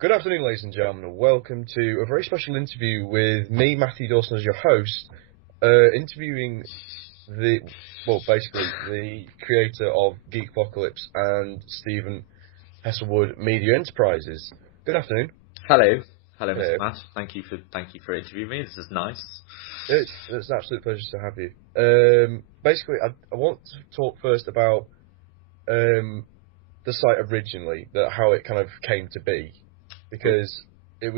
Good afternoon, ladies and gentlemen, and welcome to a very special interview with me, Matt Dawson, as your host, interviewing basically the creator of Geek Apocalypse and Steven Hesse Media Enterprises. Good afternoon. Hello, Mr. Matt. Thank you for interviewing me. This is nice. It's an absolute pleasure to have you. Basically, I want to talk first about the site originally, how it kind of came to be. Because it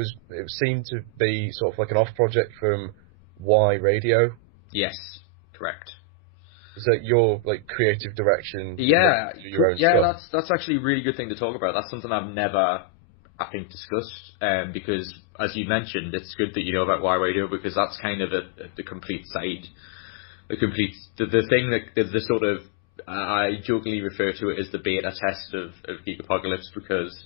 seemed to be sort of like an off project from Y Radio. Yes, correct. Is that your creative direction? Yeah, your own stuff? That's actually a really good thing to talk about. That's something I've never, I think, discussed. Because as you mentioned, it's good that you know about Y Radio because that's kind of the complete side, the thing that the sort of I jokingly refer to it as the beta test of Geek Apocalypse because.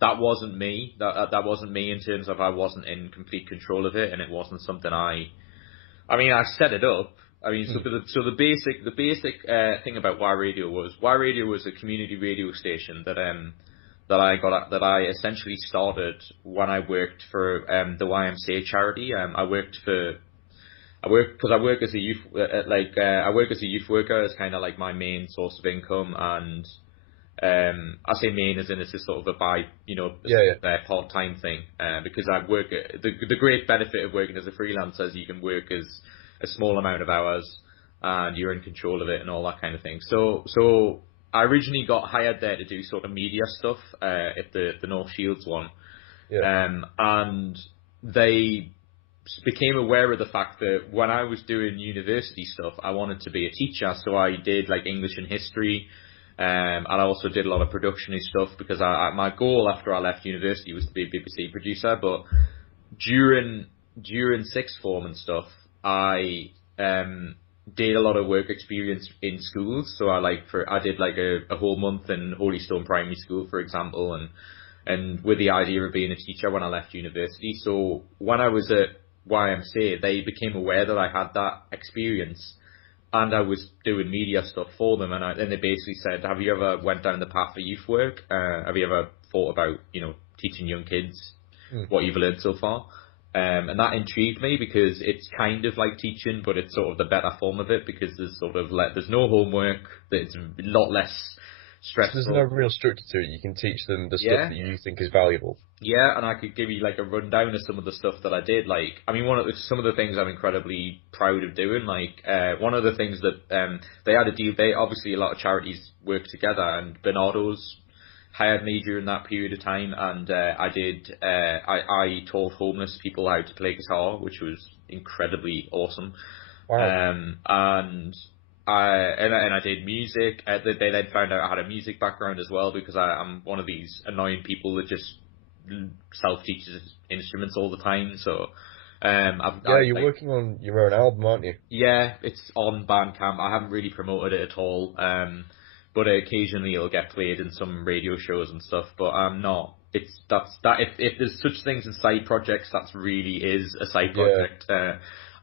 That wasn't me. That wasn't me in terms of I wasn't in complete control of it, and it wasn't something I set it up. So the basic thing about Y Radio was a community radio station that I essentially started when I worked for the YMCA charity. I work as a youth I work as a youth worker as kind of like my main source of income and. I say main as in it's just sort of a part-time thing because I work the great benefit of working as a freelancer is you can work as a small amount of hours and you're in control of it and all that kind of thing. So I originally got hired there to do sort of media stuff at the North Shields one, and they became aware of the fact that when I was doing university stuff, I wanted to be a teacher, so I did like English and history. And I also did a lot of production-y stuff because my goal after I left university was to be a BBC producer. But during sixth form and stuff, I did a lot of work experience in schools. So I did like a whole month in Holystone Primary School, for example, and with the idea of being a teacher when I left university. So when I was at YMCA, they became aware that I had that experience. And I was doing media stuff for them, and they basically said, "Have you ever went down the path of youth work? Have you ever thought about, teaching young kids what you've learned so far?" And that intrigued me because it's kind of like teaching, but it's sort of the better form of it because there's no homework, it's a lot less stressful. There's no real structure to it. You can teach them the stuff that you think is valuable. Yeah, and I could give you like a rundown of some of the stuff that I did. Some of the things I'm incredibly proud of doing. One of the things that they had a deal. Obviously a lot of charities work together, and Bernardo's hired me during that period of time, and I taught homeless people how to play guitar, which was incredibly awesome. Wow. And I did music. They then found out I had a music background as well because I'm one of these annoying people that just self-teaches instruments all the time. So, you're working on your own album, aren't you? Yeah, it's on Bandcamp. I haven't really promoted it at all. But occasionally it'll get played in some radio shows and stuff. But I'm not. If there's such things as side projects, that really is a side project.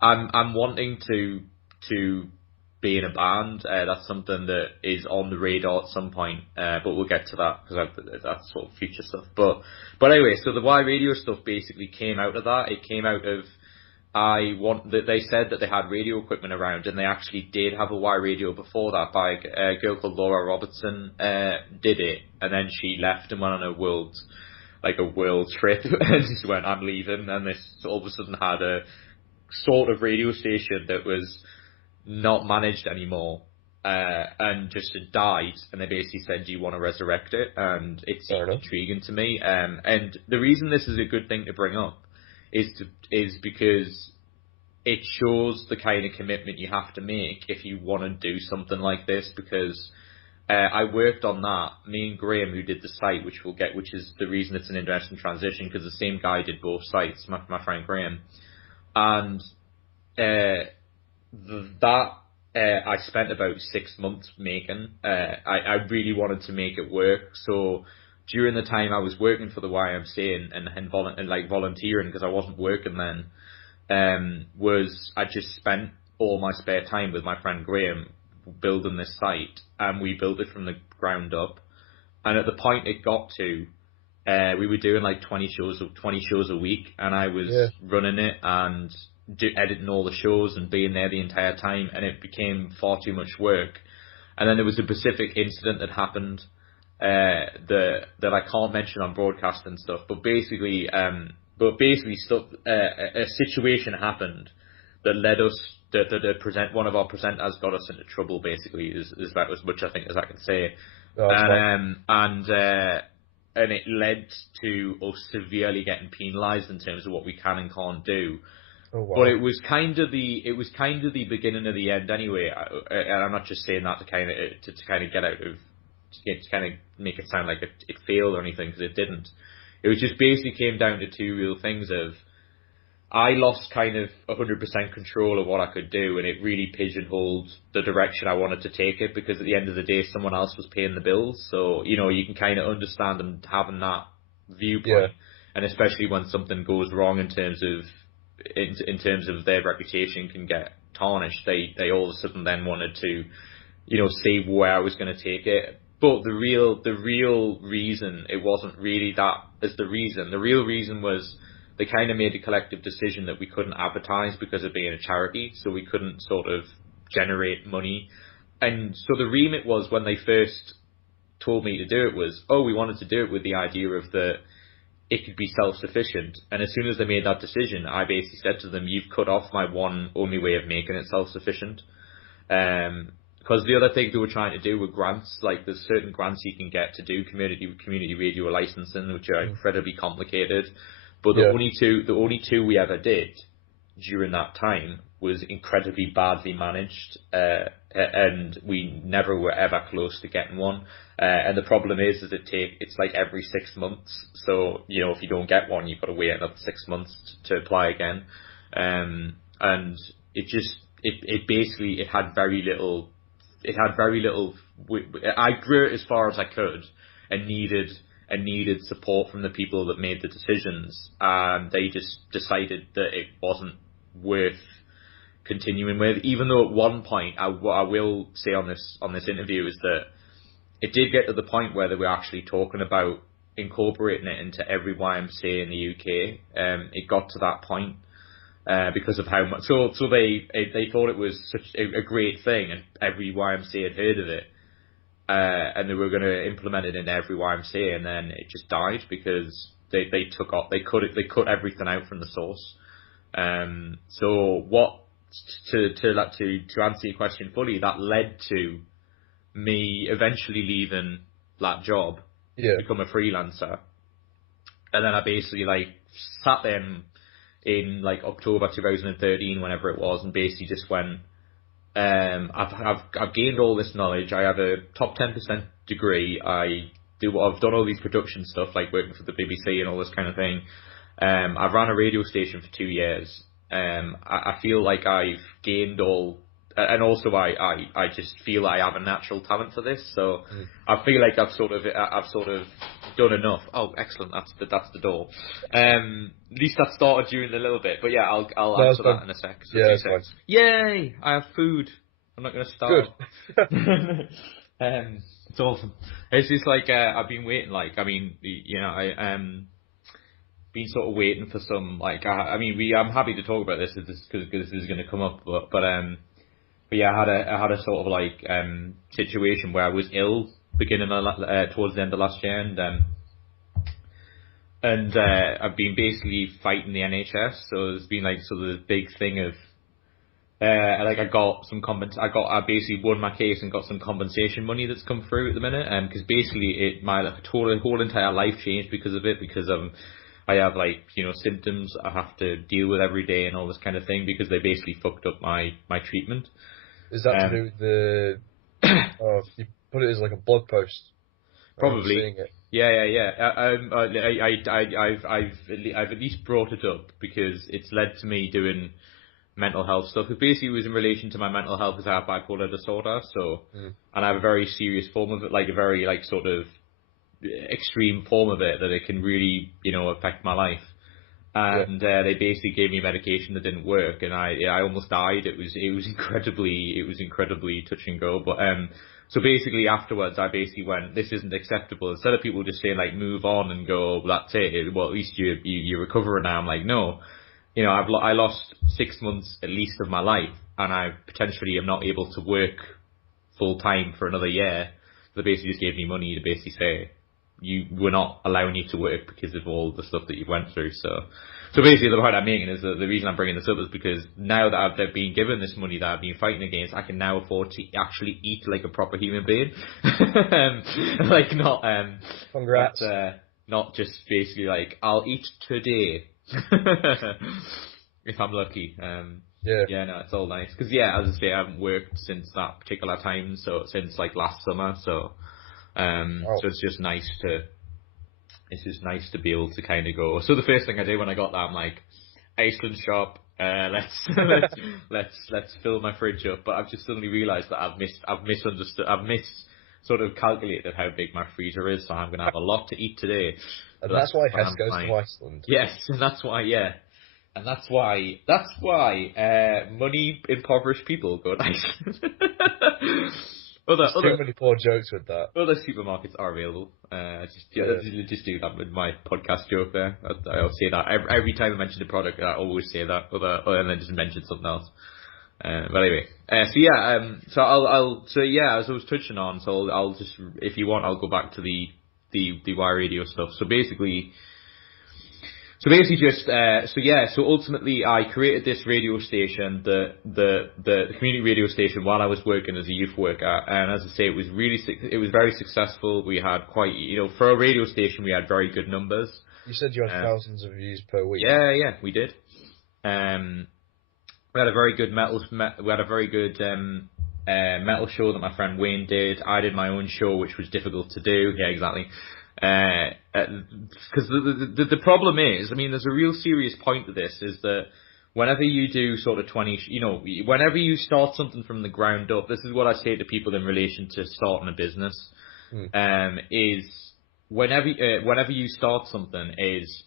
I'm wanting to be in a band. That's something that is on the radar at some point, but we'll get to that because that's sort of future stuff. But anyway, so the Y Radio stuff basically came out of that. It came out of they said that they had radio equipment around, and they actually did have a Y Radio before that by a girl called Laura Robertson. Did it, and then she left and went on a world trip and just went, "I'm leaving," and this all of a sudden had a sort of radio station that was not managed anymore, and just died, and they basically said, "Do you want to resurrect it?" And it seemed intriguing to me. And the reason this is a good thing to bring up is because it shows the kind of commitment you have to make if you want to do something like this. Because I worked on that. Me and Graham, who did the site, which is the reason it's an interesting transition, because the same guy did both sites, my friend Graham, and I spent about 6 months making. I really wanted to make it work. So during the time I was working for the YMCA and volunteering, because I wasn't working then, I just spent all my spare time with my friend Graham building this site, and we built it from the ground up. And at the point it got to, we were doing like 20 shows a week, and I was running it and editing all the shows and being there the entire time, and it became far too much work. And then there was a specific incident that happened that I can't mention on broadcast and stuff, but basically stuff. A situation happened that led us one of our presenters got us into trouble. Basically, is about as much I think as I can say. And it led to us severely getting penalised in terms of what we can and can't do. Oh, wow. But it was kind of the beginning of the end anyway. And I'm not just saying that to kind of make it sound like it failed or anything, because it didn't. It was just basically came down to two real things of I lost kind of 100% control of what I could do, and it really pigeonholed the direction I wanted to take it, because at the end of the day, someone else was paying the bills. So, you know, you can kind of understand them having that viewpoint, and especially when something goes wrong in terms of their reputation can get tarnished, they all of a sudden then wanted to, you know, see where I was going to take it. But the real reason, it wasn't really that as the reason. The real reason was they kind of made a collective decision that we couldn't advertise because of being a charity, so we couldn't sort of generate money. And so the remit was, when they first told me to do it, was, we wanted to do it with the idea of it could be self-sufficient. And as soon as they made that decision, I basically said to them, you've cut off my one only way of making it self-sufficient. Because the other thing they were trying to do were grants. Like, there's certain grants you can get to do community radio licensing, which are incredibly complicated. But the only two we ever did during that time was incredibly badly managed, and we never were ever close to getting one. And the problem is it's like every 6 months. So, you know, if you don't get one, you've got to wait another 6 months to apply again. And it basically had very little. I grew it as far as I could, and needed support from the people that made the decisions, and they just decided that it wasn't worth continuing with. Even though at one point, what I will say on this interview is that it did get to the point where they were actually talking about incorporating it into every YMCA in the UK. It got to that point because of how much. So they thought it was such a great thing, and every YMCA had heard of it. And they were going to implement it in every YMCA, and then it just died because they cut everything out from the source. So what to answer your question fully, that led to me eventually leaving that job, to become a freelancer, and then I basically sat there in October 2013, whenever it was, and basically just went. I've gained all this knowledge. I have a top 10% degree. I've done all these production stuff, like working for the BBC and all this kind of thing. I've ran a radio station for 2 years. I feel like I've gained all, and also I just feel I have a natural talent for this. So I feel like I've sort of done enough. Oh, excellent! That's the door. At least that started during a little bit, but yeah, I'll answer that in a sec. So 2 seconds. Yay! I have food. I'm not going to start. Good. It's awesome. It's just I've been waiting. Been sort of waiting for some. I'm happy to talk about this because this is going to come up, but yeah, I had a sort of situation where I was ill beginning towards the end of last year, and I've been basically fighting the NHS. So there's been this big thing of I got some I basically won my case and got some compensation money that's come through at the minute, because basically my whole entire life changed because of it, because I have symptoms I have to deal with every day and all this kind of thing, because they basically fucked up my treatment. Is that to do with the? You put it as a blog post. Probably. Seeing it. Yeah. I've at least brought it up because it's led to me doing mental health stuff. It basically was in relation to my mental health, because I have bipolar disorder. So, and I have a very serious form of it, a very sort of extreme form of it, that it can really affect my life. And they basically gave me medication that didn't work, and I almost died. It was incredibly touch and go. But So basically afterwards, I basically went, this isn't acceptable. Instead of people just saying like, move on and go, well, that's it. Well, at least you're recovering now. I'm like, no, you know, I lost 6 months at least of my life, and I potentially am not able to work full time for another year. So they basically just gave me money to basically say, we're not allowing you to work because of all the stuff that you went through. So basically, the point I'm making is that the reason I'm bringing this up is because now that they've been given this money that I've been fighting against, I can now afford to actually eat like a proper human being. Like not Congrats. not just basically like, I'll eat today if I'm lucky. Yeah, no, it's all nice because as I say, I haven't worked since that particular time, so since like last summer. So so it's just nice to be able to kind of go. So the first thing I did when I got that, I'm like, Iceland shop, let's fill my fridge up. But I've just suddenly realised that I've sort of calculated how big my freezer is, so I'm going to have a lot to eat today. And that's why Hesse goes to Iceland. Yes, and that's why, and that's why money impoverished people go to Iceland. There's too many poor jokes with that. Other supermarkets are available. Just do that with my podcast joke there. I'll say that every time I mention a product, I always say that, and then just mention something else. But anyway, as I was touching on, so I'll just, if you want, I'll go back to the Y Radio stuff. So ultimately I created this radio station, the community radio station, while I was working as a youth worker, and as I say, it was very successful. We had quite, for a radio station, we had very good numbers. You said you had thousands of views per week. Yeah, we did. We had a very good metal show that my friend Wayne did. I did my own show, which was difficult to do. Yeah, exactly. Because the problem is, I mean, there's a real serious point to this, is that whenever you do sort of whenever you start something from the ground up, this is what I say to people in relation to starting a business, is whenever you start something, is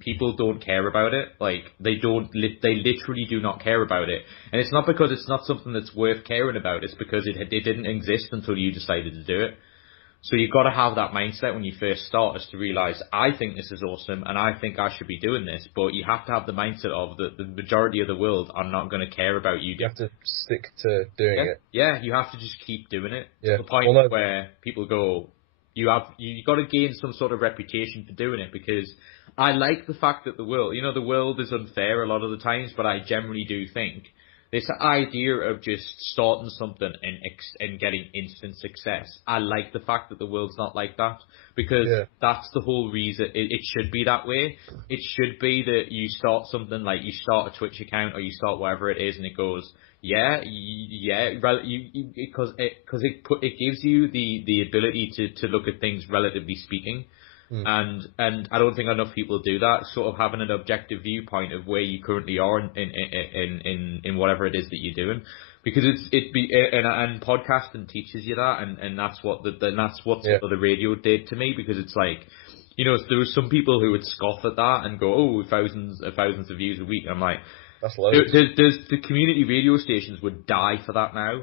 people don't care about it. Like, they literally do not care about it. And it's not because it's not something that's worth caring about, it's because it didn't exist until you decided to do it. So you've got to have that mindset when you first start, is to realise, I think this is awesome and I think I should be doing this, but you have to have the mindset of that the majority of the world are not going to care about you. You have to stick to doing it. Yeah, you have to just keep doing it. Yeah. To the point where people go, you got to gain some sort of reputation for doing it, because I like the fact that the world is unfair a lot of the times, but I generally do think this idea of just starting something and getting instant success, I like the fact that the world's not like that, because that's the whole reason it should be that way. It should be that you start something, like you start a Twitch account or you start whatever it is, and it goes, because it gives you the ability to look at things relatively speaking. And I don't think enough people do that, sort of having an objective viewpoint of where you currently are in whatever it is that you're doing, because and podcasting teaches you that, and that's what the radio did to me, because it's like, there were some people who would scoff at that and go, thousands of views a week. I'm like, that's loads. The community radio stations would die for that now,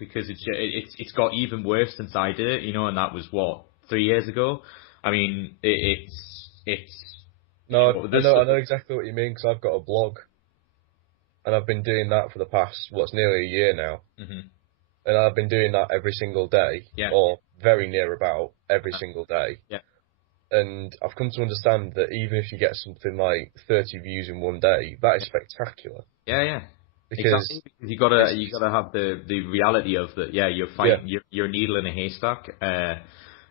because it's got even worse since I did it, and that was 3 years ago. I mean, No, I know exactly what you mean, because I've got a blog, and I've been doing that for the past, it's nearly a year now. Mm-hmm. And I've been doing that every single day, or very near about every single day. Yeah. And I've come to understand that even if you get something like 30 views in one day, that is spectacular. Yeah. Because exactly. You gotta have the reality of that. Yeah, you're fighting. Yeah. You're a needle in a haystack.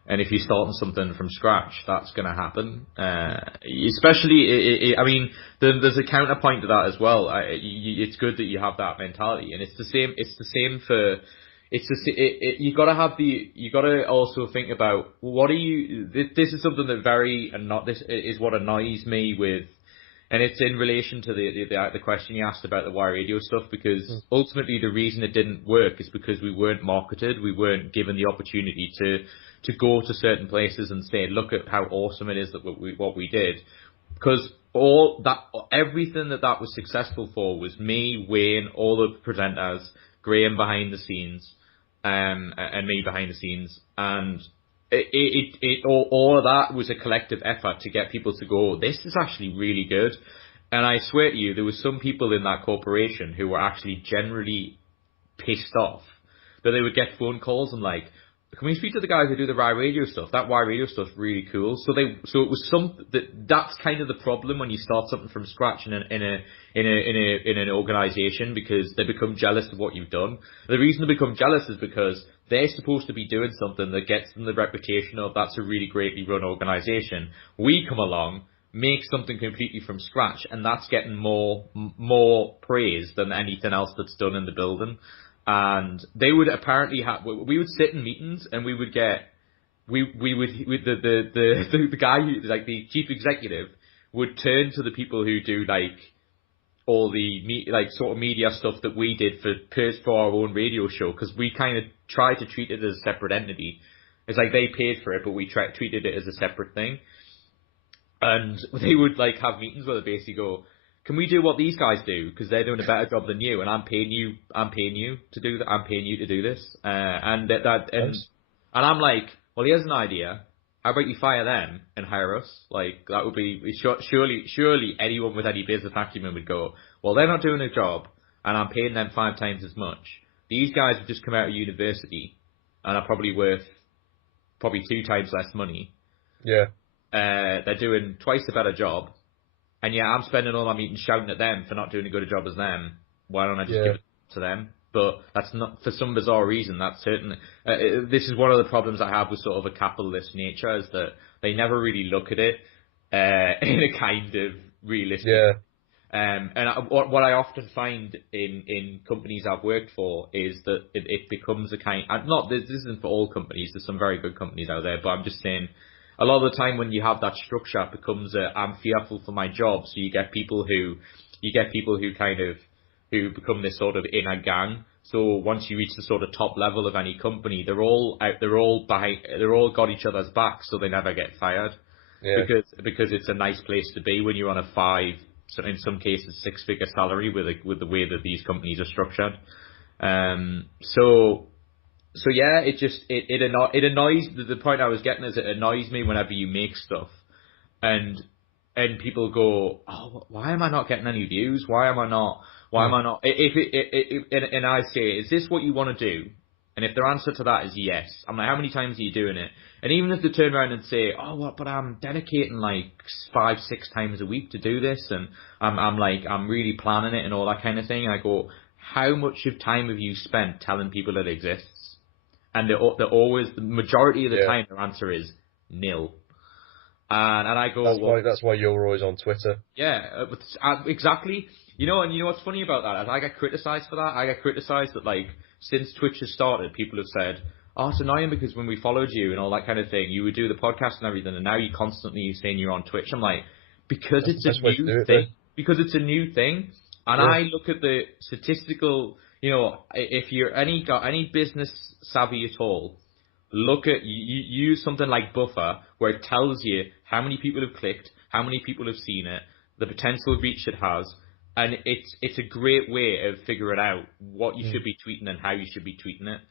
And if you're starting something from scratch, that's going to happen. Especially, I mean, there's a counterpoint to that as well. It's good that you have that mentality, and it's the same. You got to also think about, what are you? This is something that this is what annoys me with, and it's in relation to the question you asked about the Y Radio stuff, because ultimately the reason it didn't work is because we weren't marketed, we weren't given the opportunity to go to certain places and say, look at how awesome it is that what we did. Because everything that was successful for was me, Wayne, all the presenters, Graham behind the scenes, and me behind the scenes, and all of that was a collective effort to get people to go, this is actually really good. And I swear to you, there was some people in that corporation who were actually generally pissed off that they would get phone calls and like, can we speak to the guys who do the Y Radio stuff? That Y Radio stuff's really cool. So it was that's kind of the problem when you start something from scratch in an organization, because they become jealous of what you've done. The reason they become jealous is because they're supposed to be doing something that gets them the reputation of that's a really greatly run organization. We come along, make something completely from scratch, and that's getting more praise than anything else that's done in the building. And they would apparently we would sit in meetings and we would the guy who, like, the chief executive would turn to the people who do like all the sort of media stuff that we did for our own radio show, because we kind of tried to treat it as a separate entity. It's like they paid for it, but we treated it as a separate thing. And they would like have meetings where they basically go, can we do what these guys do? Because they're doing a better job than you, and I'm paying you to do that. I'm paying you to do this. And I'm like, well, here's an idea. How about you fire them and hire us? Like, that would be surely anyone with any business acumen would go, well, they're not doing a job, and I'm paying them 5 times as much. These guys have just come out of university and are probably worth 2 times less money. Yeah. They're doing twice a better job. And yeah, I'm spending all my meetings shouting at them for not doing a good job as them. Why don't I just give it to them? But that's not, for some bizarre reason, that's certainly... this is one of the problems I have with sort of a capitalist nature, is that they never really look at it in a kind of realistic... Yeah. What I often find in companies I've worked for is that it becomes a kind... This isn't for all companies, there's some very good companies out there, but I'm just saying... A lot of the time when you have that structure, it becomes I'm fearful for my job. So you get people who become this sort of inner gang. So once you reach the sort of top level of any company, they're all got each other's back, so they never get fired. Yeah. Because it's a nice place to be when you're on a 5, so in some cases 6-figure salary with the way that these companies are structured. So yeah, it annoys. The point I was getting is, it annoys me whenever you make stuff, and people go, oh, why am I not getting any views? Why am I not? And I say, is this what you want to do? And if their answer to that is yes, I'm like, how many times are you doing it? And even if they turn around and say, oh, well, but I'm dedicating like 5-6 times a week to do this, and I'm really planning it and all that kind of thing, I go, how much of time have you spent telling people it exists? And the majority of the time, their answer is nil. And I go, that's why you're always on Twitter. Yeah, exactly. You know what's funny about that? I get criticised for that. I get criticised that, like, since Twitch has started, people have said, oh, it's annoying because when we followed you and all that kind of thing, you would do the podcast and everything, and now you constantly saying you're on Twitch. I'm like, because it's a new thing. Because it's a new thing. And I look at the statistical... if you're got any business savvy at all, look at you use something like Buffer, where it tells you how many people have clicked, how many people have seen it, the potential reach it has, and it's a great way of figuring out what you should be tweeting and how you should be tweeting it.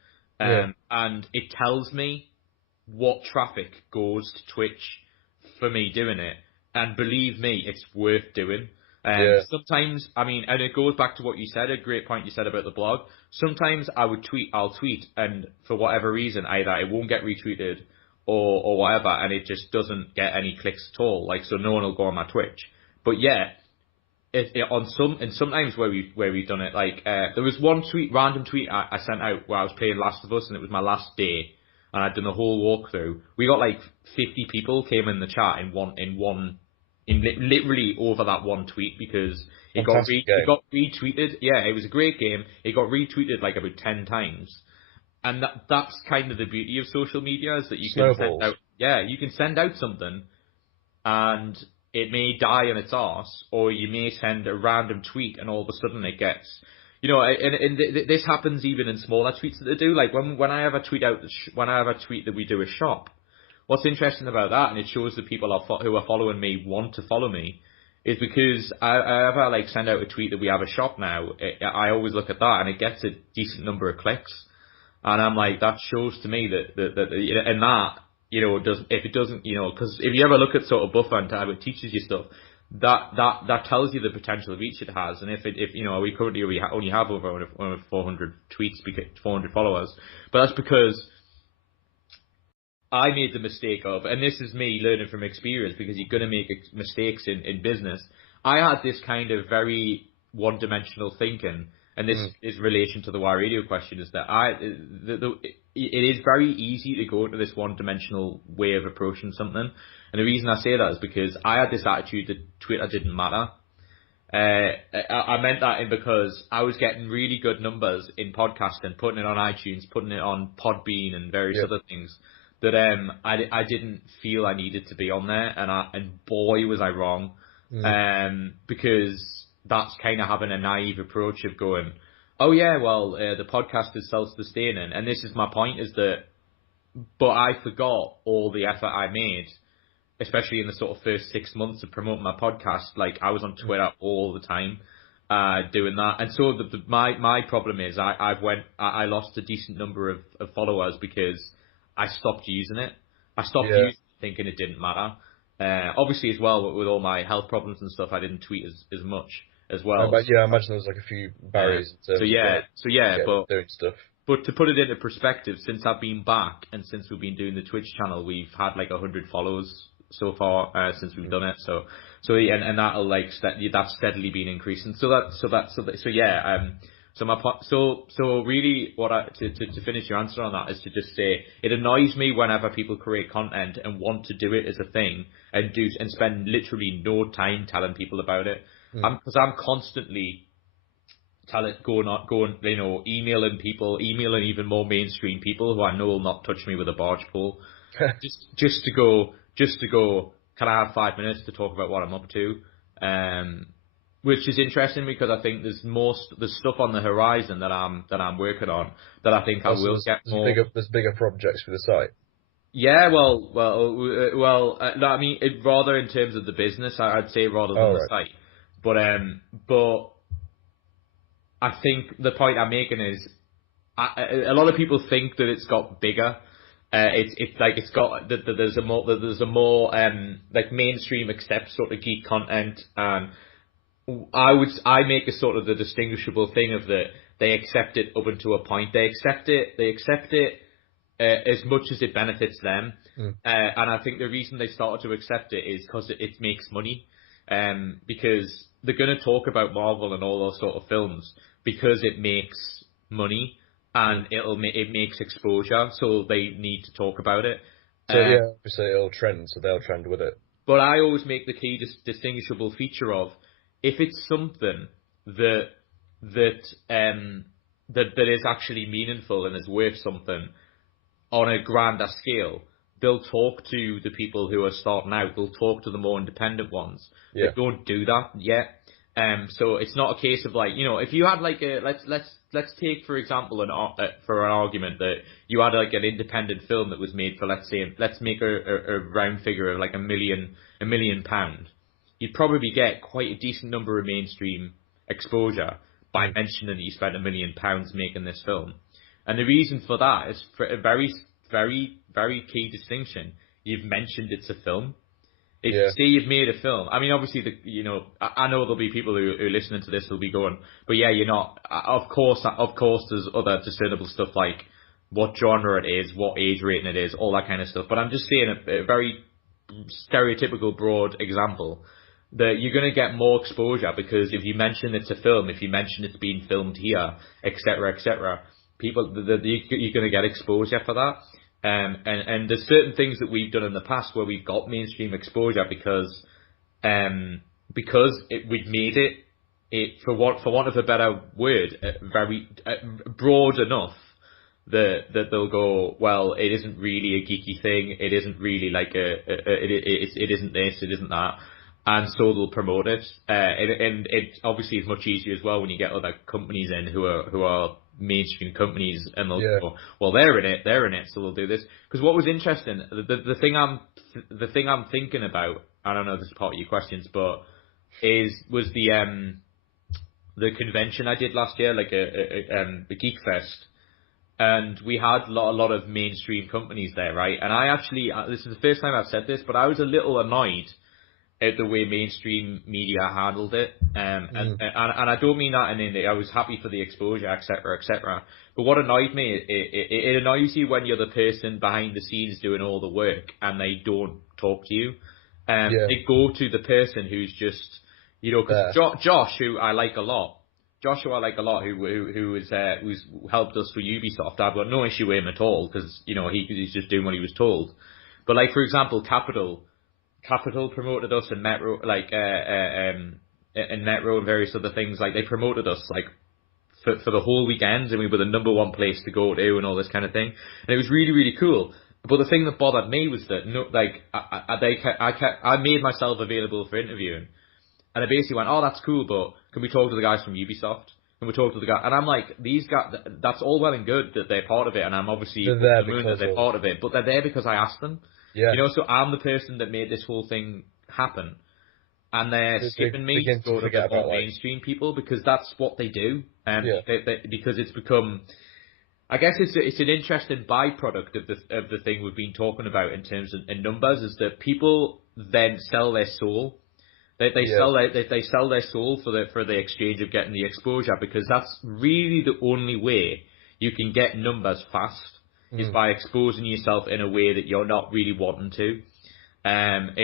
And it tells me what traffic goes to Twitch for me doing it, and believe me, it's worth doing. Sometimes, and it goes back to what you said, a great point you said about the blog. Sometimes I'll tweet, and for whatever reason, either it won't get retweeted or whatever, and it just doesn't get any clicks at all. Like, so no one will go on my Twitch. But yeah, sometimes where we've done it, like, there was one random tweet I sent out where I was playing Last of Us, and it was my last day, and I'd done the whole walkthrough. We got like 50 people came in the chat in literally over that one tweet, because it got retweeted. Yeah, it was a great game. It got retweeted like about 10 times. And that's kind of the beauty of social media, is that you can send out... Yeah, you can send out something and it may die on its arse, or you may send a random tweet and all of a sudden it gets... this happens even in smaller tweets that they do. Like when I have a tweet that we do a shop, what's interesting about that, and it shows that people who are following me want to follow me, is because I ever like send out a tweet that we have a shop now, I always look at that and it gets a decent number of clicks. And I'm like, that shows to me and that, if it doesn't, because if you ever look at sort of Buffer and how it teaches you stuff, that tells you the potential reach it has. And if we currently only have over 400 tweets, 400 followers, but that's because I made the mistake of, and this is me learning from experience, because you're going to make mistakes in business. I had this kind of very one-dimensional thinking, and this is relation to the Why Radio question, is that it is very easy to go into this one-dimensional way of approaching something. And the reason I say that is because I had this attitude that Twitter didn't matter. I meant that because I was getting really good numbers in podcasting, putting it on iTunes, putting it on Podbean and various other things, that I didn't feel I needed to be on there, and boy was I wrong, because that's kind of having a naive approach of going, oh yeah, well the podcast is self-sustaining, and this is my point, is that, but I forgot all the effort I made, especially in the sort of first 6 months of promoting my podcast. Like, I was on Twitter all the time, doing that, and so my problem is I lost a decent number of followers because I stopped using it. I stopped using it, thinking it didn't matter. Obviously, as well, with all my health problems and stuff, I didn't tweet as much as well. But I imagine there was like a few barriers. Doing stuff. But to put it into perspective, since I've been back and since we've been doing the Twitch channel, we've had like 100 followers so far since we've done it. So that'll that's steadily been increasing. So really, to finish your answer on that is to just say, it annoys me whenever people create content and want to do it as a thing and spend literally no time telling people about it. Because I'm constantly emailing even more mainstream people who I know will not touch me with a barge pole, just to go, can I have 5 minutes to talk about what I'm up to? Which is interesting, because I think there's stuff on the horizon that I'm working on that I think I will get more. There's bigger projects for the site. Yeah, no, I mean, rather in terms of the business, I'd say, rather than the site. But I think the point I'm making is, a lot of people think that it's got bigger. It's got that there's a more like mainstream accept sort of geek content, and I make a sort of the distinguishable thing of that they accept it up until a point. They accept it as much as it benefits them, and I think the reason they started to accept it is because it makes money, because they're going to talk about Marvel and all those sort of films because it makes money and it makes exposure, so they need to talk about it. So obviously it'll trend, so they'll trend with it. But I always make the key distinguishable feature of, if it's something that is actually meaningful and is worth something on a grander scale, they'll talk to the people who are starting out. They'll talk to the more independent ones. They don't do that yet. So it's not a case of like, if you had like let's take, for example, for an argument that you had like an independent film that was made for, let's make a round figure of like £1 million. You'd probably get quite a decent number of mainstream exposure by mentioning that you spent £1 million making this film. And the reason for that is for a very, very, very key distinction. You've mentioned it's a film. If you say you've made a film, I mean, obviously, I know there'll be people who are listening to this who'll be going, but yeah, you're not. Of course, there's other discernible stuff like what genre it is, what age rating it is, all that kind of stuff. But I'm just saying a very stereotypical, broad example that you're going to get more exposure because if you mention it's a film, if you mention it's being filmed here, etc., people, you're going to get exposure for that. And there's certain things that we've done in the past where we've got mainstream exposure because we've made it for want of a better word, very broad enough that they'll go, well, it isn't really a geeky thing, it isn't really like it isn't this, it isn't that, and so they'll promote it. And it obviously is much easier as well when you get other companies in who are mainstream companies, and they'll go, well, they're in it, so they'll do this. Because what was interesting, the thing I'm thinking about, I don't know if this is part of your questions, but was the convention I did last year, like the Geek Fest. and we had a lot of mainstream companies there, right? And I actually, this is the first time I've said this, but I was a little annoyed at the way mainstream media handled it. And I don't mean that in any, I was happy for the exposure, etc., etc. But what annoyed me, it annoys you when you're the person behind the scenes doing all the work and they don't talk to you. They go to the person who's just, because Josh, who I like a lot, who's helped us for Ubisoft, I've got no issue with him at all, because, he's just doing what he was told. But like, for example, Capital promoted us, and Metro, and Metro and various other things, like, they promoted us, like, for the whole weekend, and we were the number one place to go to and all this kind of thing. And it was really, really cool. But the thing that bothered me was that, I made myself available for interviewing. And I basically went, oh, that's cool, but can we talk to the guys from Ubisoft? Can we talk to the guy? And I'm like, these guys, that's all well and good that they're part of it, and I'm obviously that they're part of it, but they're there because I asked them. Yeah. So I'm the person that made this whole thing happen. And they're skipping me to go to the more mainstream people, because that's what they do. Because it's become, I guess it's an interesting byproduct of the thing we've been talking about in terms of in numbers, is that people then sell their soul. They sell their soul for the exchange of getting the exposure, because that's really the only way you can get numbers fast, is by exposing yourself in a way that you're not really wanting to. And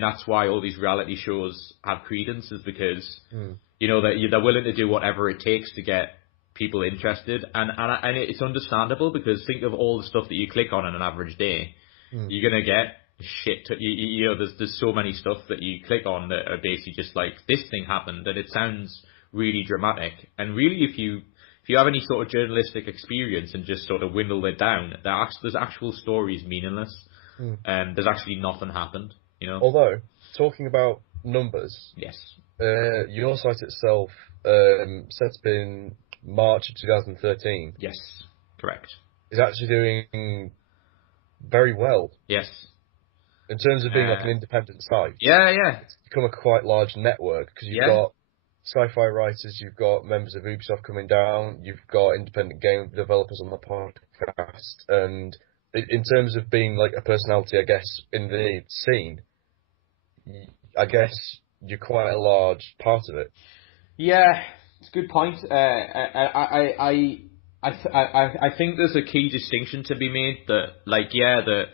that's why all these reality shows have credence, is because they're willing to do whatever it takes to get people interested, and it's understandable, because think of all the stuff that you click on in an average day. You're gonna get shit. There's so many stuff that you click on that are basically just like, this thing happened, and it sounds really dramatic. And really, if you have any sort of journalistic experience and just sort of dwindle it down, there's actual stories meaningless. There's actually nothing happened, Although, talking about numbers, yes, your site itself set up in March of 2013. Yes, correct. Is actually doing very well. Yes. In terms of being like an independent site. Yeah. It's become a quite large network, because you've got sci-fi writers, you've got members of Ubisoft coming down, you've got independent game developers on the podcast, and in terms of being like a personality, I guess, in the scene, I guess you're quite a large part of it. Yeah, it's a good point. I think there's a key distinction to be made, that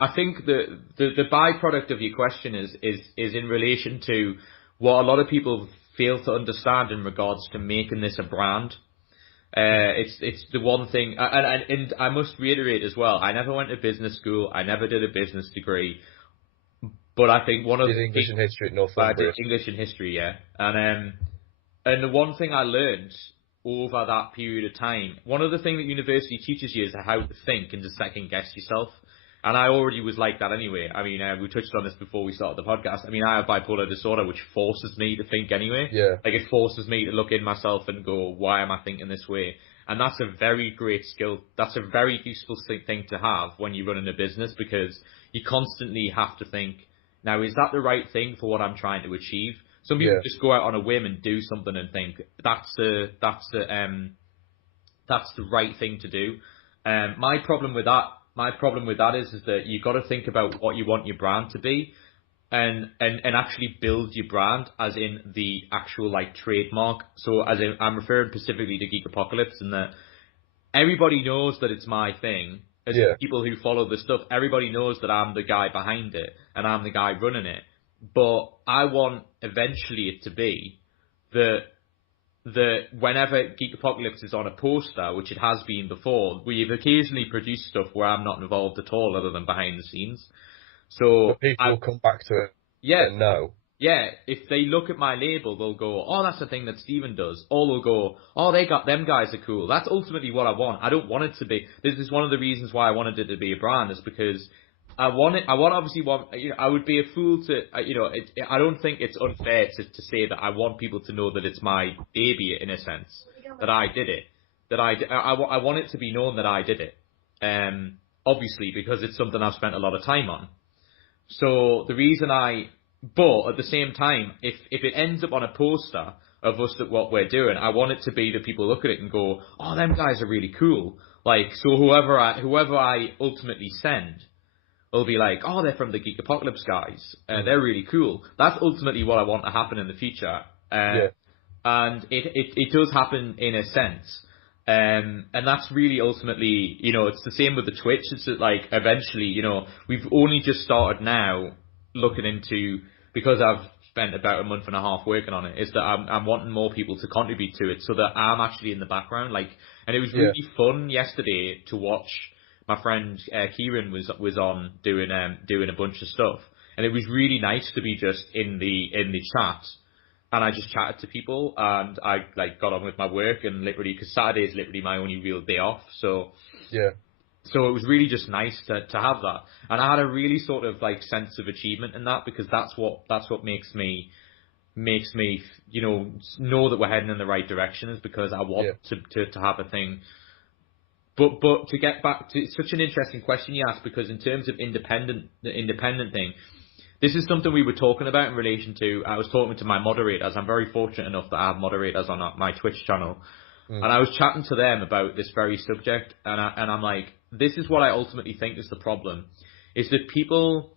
I think the byproduct of your question is in relation to what a lot of people fail to understand in regards to making this a brand. It's the one thing, and I must reiterate as well, I never went to business school, I never did a business degree, but I think one of the English and history at Northumbria. I did English and history, yeah, and the one thing I learned over that period of time, one of the things that university teaches you is how to think and to second guess yourself. And I already was like that anyway. I mean, we touched on this before we started the podcast. I mean, I have bipolar disorder, which forces me to think anyway. Yeah. Like, it forces me to look in myself and go, why am I thinking this way? And that's a very great skill. That's a very useful thing to have when you're running a business, because you constantly have to think, now, is that the right thing for what I'm trying to achieve? Some people just go out on a whim and do something and think that's the right thing to do. My problem with that is that you got to think about what you want your brand to be, and actually build your brand as in the actual like trademark. So as in, I'm referring specifically to Geek Apocalypse, and that everybody knows that it's my thing. As people who follow the stuff, everybody knows that I'm the guy behind it and I'm the guy running it. But I want eventually it to be that whenever Geek Apocalypse is on a poster, which it has been before, we've occasionally produced stuff where I'm not involved at all, other than behind the scenes. So but people will come back to it. Yeah. And know. Yeah, if they look at my label, they'll go, oh, that's the thing that Steven does. Or they'll go, oh, them guys are cool. That's ultimately what I want. I don't want it to be. This is one of the reasons why I wanted it to be a brand, is because I would be a fool to, I don't think it's unfair to say that I want people to know that it's my baby, in a sense, that I did it. I want it to be known that I did it. Obviously, because it's something I've spent a lot of time on. So the reason but at the same time, if it ends up on a poster of us at what we're doing. I want it to be that people look at it and go, oh, them guys are really cool. Like, so whoever I ultimately send will be like, oh, they're from the Geek Apocalypse guys. They're really cool. That's ultimately what I want to happen in the future. And it does happen in a sense. And that's really ultimately, it's the same with the Twitch. It's that, like, eventually, we've only just started now looking into, because I've spent about a month and a half working on it, is that I'm wanting more people to contribute to it so that I'm actually in the background. Like, and it was really fun yesterday to watch. My friend Kieran was on doing a bunch of stuff, and it was really nice to be just in the chat, and I just chatted to people, and I got on with my work, and literally, because Saturday is literally my only real day off, so so it was really just nice to have that, and I had a really sort of like sense of achievement in that, because that's what makes me know that we're heading in the right direction, is because I want to have a thing. But to get back to, it's such an interesting question you asked, because in terms of the independent thing, this is something we were talking about in relation to, I was talking to my moderators. I'm very fortunate enough that I have moderators on my Twitch channel. And I was chatting to them about this very subject, and I'm like, this is what I ultimately think is the problem, is that people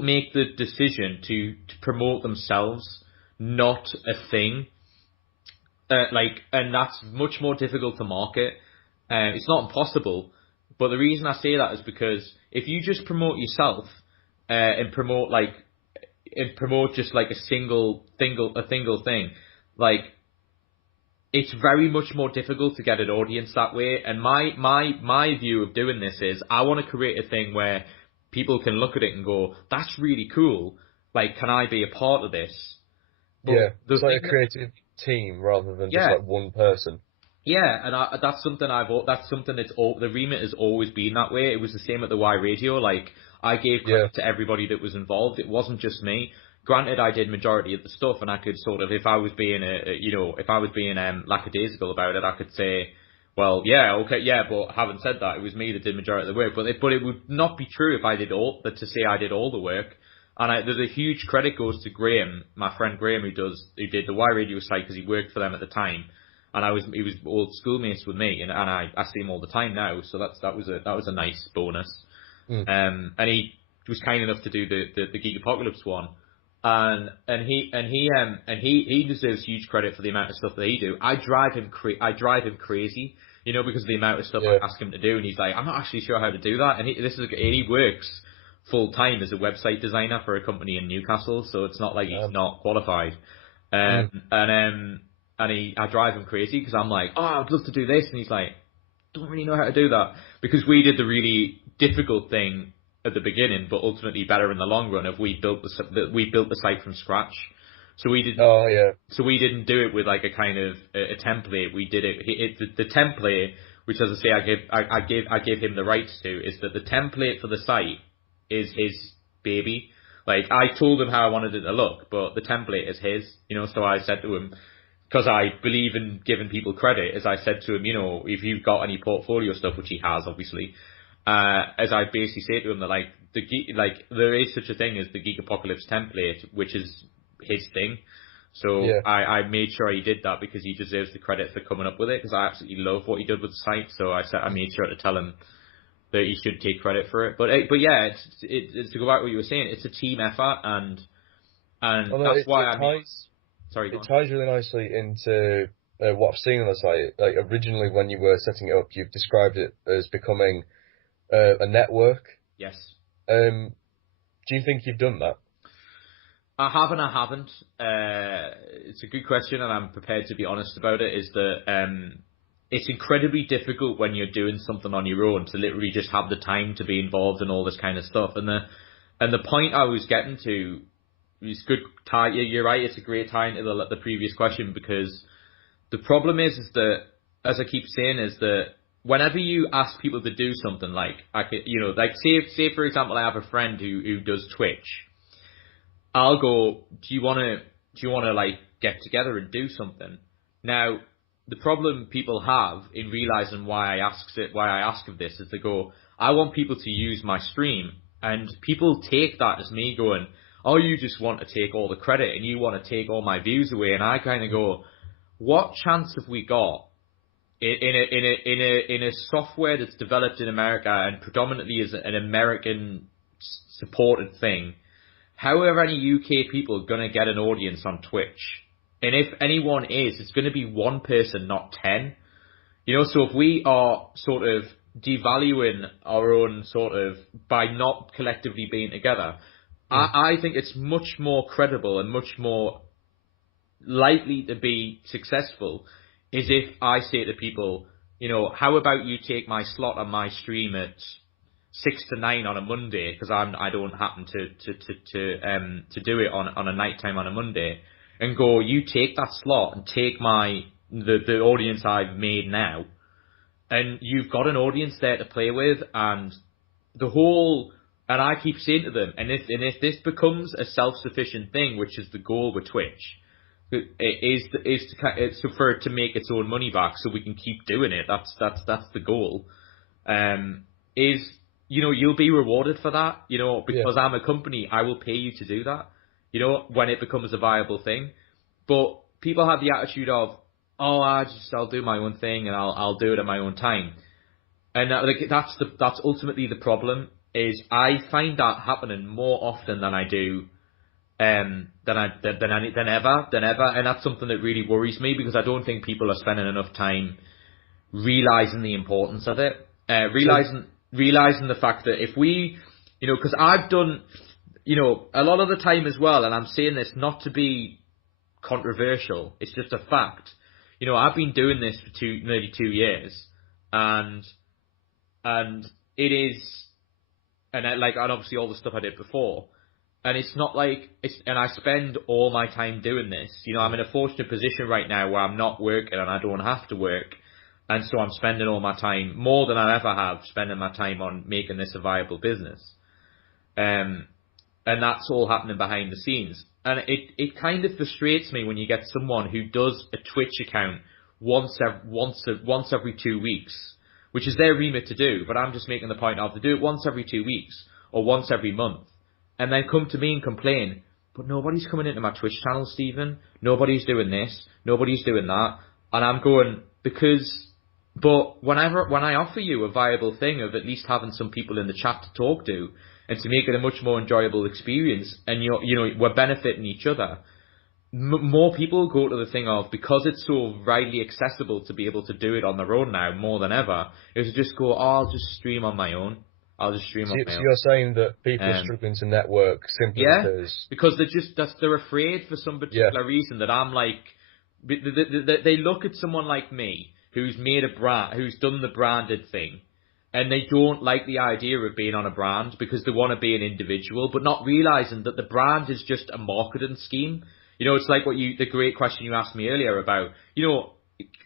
make the decision to promote themselves, not a thing. And that's much more difficult to market. It's not impossible, but the reason I say that is because if you just promote yourself and promote just like a single thing, like, it's very much more difficult to get an audience that way. And my view of doing this is, I want to create a thing where people can look at it and go, that's really cool. Like, can I be a part of this? But it's like a creative team rather than just like one person. And that's something the remit has always been that way. It was the same at the Y Radio. Like, I gave credit to everybody that was involved. It wasn't just me. Granted, I did majority of the stuff, and I could sort of, if I was being lackadaisical about it, I could say, well, but having said that, it was me that did majority of the work. But it would not be true if I did to say I did all the work. And there's a huge credit goes to Graham, my friend Graham, who did the Y Radio site, because he worked for them at the time, and he was old schoolmates with me, and I see him all the time now, so that was a nice bonus. And he was kind enough to do the Geek Apocalypse one, and he deserves huge credit for the amount of stuff that he do. I drive him crazy, because of the amount of stuff I ask him to do, and he's like, I'm not actually sure how to do that, and he works full time as a website designer for a company in Newcastle, so it's not like he's not qualified. I drive him crazy, because I'm like, oh, I'd love to do this, and he's like, don't really know how to do that, because we did the really difficult thing at the beginning, but ultimately better in the long run. If we built the site from scratch, so we didn't. So we didn't do it with like a kind of a template. We did it. The template, which, as I say, I gave him the rights to, is that the template for the site is his baby. Like, I told him how I wanted it to look, but the template is his, so I said to him, because I believe in giving people credit, as I said to him, if you've got any portfolio stuff, which he has, obviously, as I basically say to him that, there is such a thing as the Geek Apocalypse template, which is his thing. So I made sure he did that, because he deserves the credit for coming up with it, because I absolutely love what he did with the site. So I made sure to tell him that he should take credit for it. But yeah, it's to go back to what you were saying, it's a team effort, and that's why it ties really nicely into what I've seen on the site. Like, originally when you were setting it up, you've described it as becoming a network. Yes. Do you think you've done that? I have and I haven't. It's a good question, and I'm prepared to be honest about it. Is that it's incredibly difficult when you're doing something on your own to literally just have the time to be involved in all this kind of stuff. And the point I was getting to is good. You're right. It's a great tie into the previous question, because the problem is that, as I keep saying, is that whenever you ask people to do something, like say for example, I have a friend who does Twitch. I'll go, do you want to like get together and do something? Now, the problem people have in realizing why I ask of this is they go, I want people to use my stream, and people take that as me going, oh, you just want to take all the credit and you want to take all my views away. And I kind of go, what chance have we got in a software that's developed in America and predominantly is an American supported thing? How are any UK people going to get an audience on Twitch? And if anyone is, it's going to be one person, not 10. You know, so if we are sort of devaluing our own sort of, by not collectively being together, I think it's much more credible and much more likely to be successful is if I say to people, you know, how about you take my slot on my stream at 6 to 9 on a Monday, because I don't happen to do it on a night time on a Monday, and go, you take that slot and take the audience I've made now, and you've got an audience there to play with, and I keep saying to them, and if this becomes a self-sufficient thing, which is the goal with Twitch, for it to make its own money back, so we can keep doing it. That's the goal. Is, you know, you'll be rewarded for that. You know, because I'm a company, I will pay you to do that. You know, when it becomes a viable thing. But people have the attitude of, oh, I'll do my own thing and I'll do it at my own time. And that's ultimately the problem. Is I find that happening more often than I do. Than ever, and that's something that really worries me, because I don't think people are spending enough time realizing the importance of it, realizing the fact that if we, you know, because I've done, you know, a lot of the time as well, and I'm saying this not to be controversial, it's just a fact. You know, I've been doing this for nearly 2 years, and it is, and obviously all the stuff I did before. And it's not like and I spend all my time doing this. You know, I'm in a fortunate position right now where I'm not working and I don't have to work. And so I'm spending all my time, more than I ever have, spending my time on making this a viable business. And that's all happening behind the scenes. And it kind of frustrates me when you get someone who does a Twitch account once every 2 weeks, which is their remit to do. But I'm just making the point of, to do it once every 2 weeks or once every month. And then come to me and complain, but nobody's coming into my Twitch channel, Stephen. Nobody's doing this. Nobody's doing that. And I'm going, but when I offer you a viable thing of at least having some people in the chat to talk to, and to make it a much more enjoyable experience, and we're benefiting each other, more people go to the thing of, because it's so widely accessible to be able to do it on their own now, more than ever, is to just go, oh, I'll just stream on my own. I'll just stream on my own. So you're saying that people are struggling to network simply because they're afraid for some particular reason, that I'm like, they look at someone like me who's made a brand, who's done the branded thing, and they don't like the idea of being on a brand because they want to be an individual, but not realizing that the brand is just a marketing scheme. You know, it's like the great question you asked me earlier about, you know,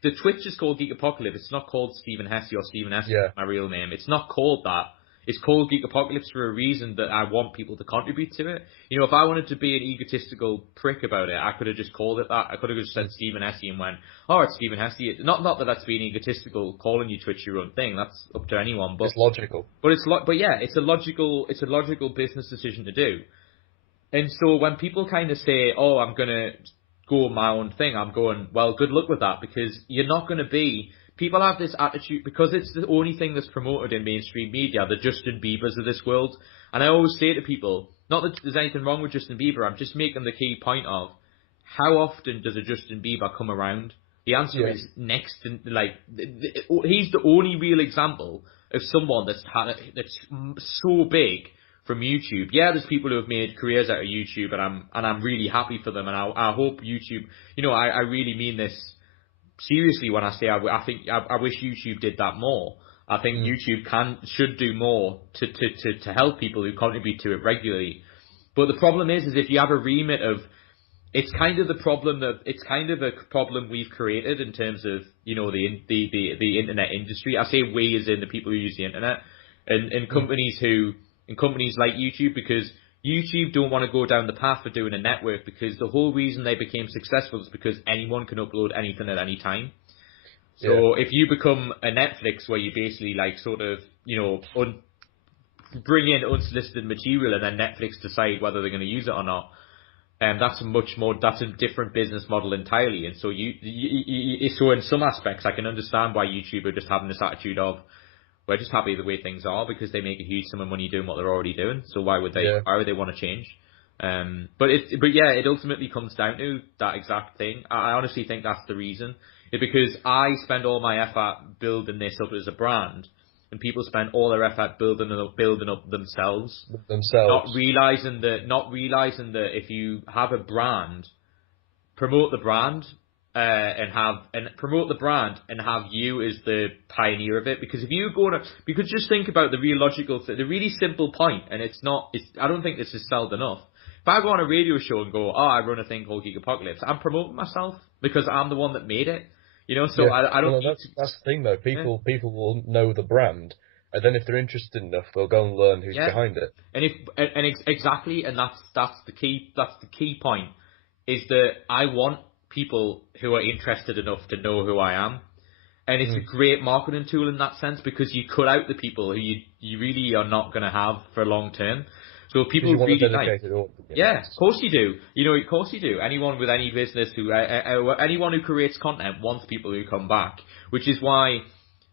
the Twitch is called Geek Apocalypse. It's not called Steven Hesse or Steven Hesse, my real name. It's not called that. It's called Geek Apocalypse for a reason, that I want people to contribute to it. You know, if I wanted to be an egotistical prick about it, I could have just called it that. I could have just said Steven Hesse and went, oh, it's Steven Hesse. Not that that's being egotistical, calling you Twitch your own thing. That's up to anyone. But it's logical. But it's a logical business decision to do. And so when people kind of say, oh, I'm going to go my own thing, I'm going, well, good luck with that, because you're not going to be... People have this attitude, because it's the only thing that's promoted in mainstream media, the Justin Biebers of this world. And I always say to people, not that there's anything wrong with Justin Bieber, I'm just making the key point of, how often does a Justin Bieber come around? The answer is next to, he's the only real example of someone that's so big from YouTube. Yeah, there's people who have made careers out of YouTube, and I'm really happy for them, and I hope YouTube, you know, I really mean this seriously when I say I wish YouTube did that more. I think YouTube should do more to help people who contribute to it regularly. But the problem is if you have a remit of, it's kind of a problem we've created in terms of, you know, the internet industry. I say we as in the people who use the internet, and companies like YouTube, because YouTube don't want to go down the path of doing a network, because the whole reason they became successful is because anyone can upload anything at any time. So if you become a Netflix, where you basically like sort of, you know, bring in unsolicited material and then Netflix decide whether they're going to use it or not. And that's a different business model entirely. And so so in some aspects, I can understand why YouTube are just having this attitude of, we're just happy the way things are because they make a huge sum of money doing what they're already doing. So why would they want to change? But it ultimately comes down to that exact thing. I honestly think that's the reason. It's because I spend all my effort building this up as a brand, and people spend all their effort building up themselves. Not realizing that if you have a brand, promote the brand. Promote the brand and have you as the pioneer of it. Because if you because just think about the the really simple point, and I don't think this is sold enough. If I go on a radio show and go, I run a thing called Geek Apocalypse, I'm promoting myself because I'm the one that made it. So I don't. Well, that's the thing though. People will know the brand, and then if they're interested enough, they'll go and learn who's behind it. Exactly, and that's the key. That's the key point. Is that I want people who are interested enough to know who I am. And it's a great marketing tool in that sense because you cut out the people who you really are not going to have for long term. So people really like, of course you do. Of course you do. Anyone with any business anyone who creates content wants people who come back, which is why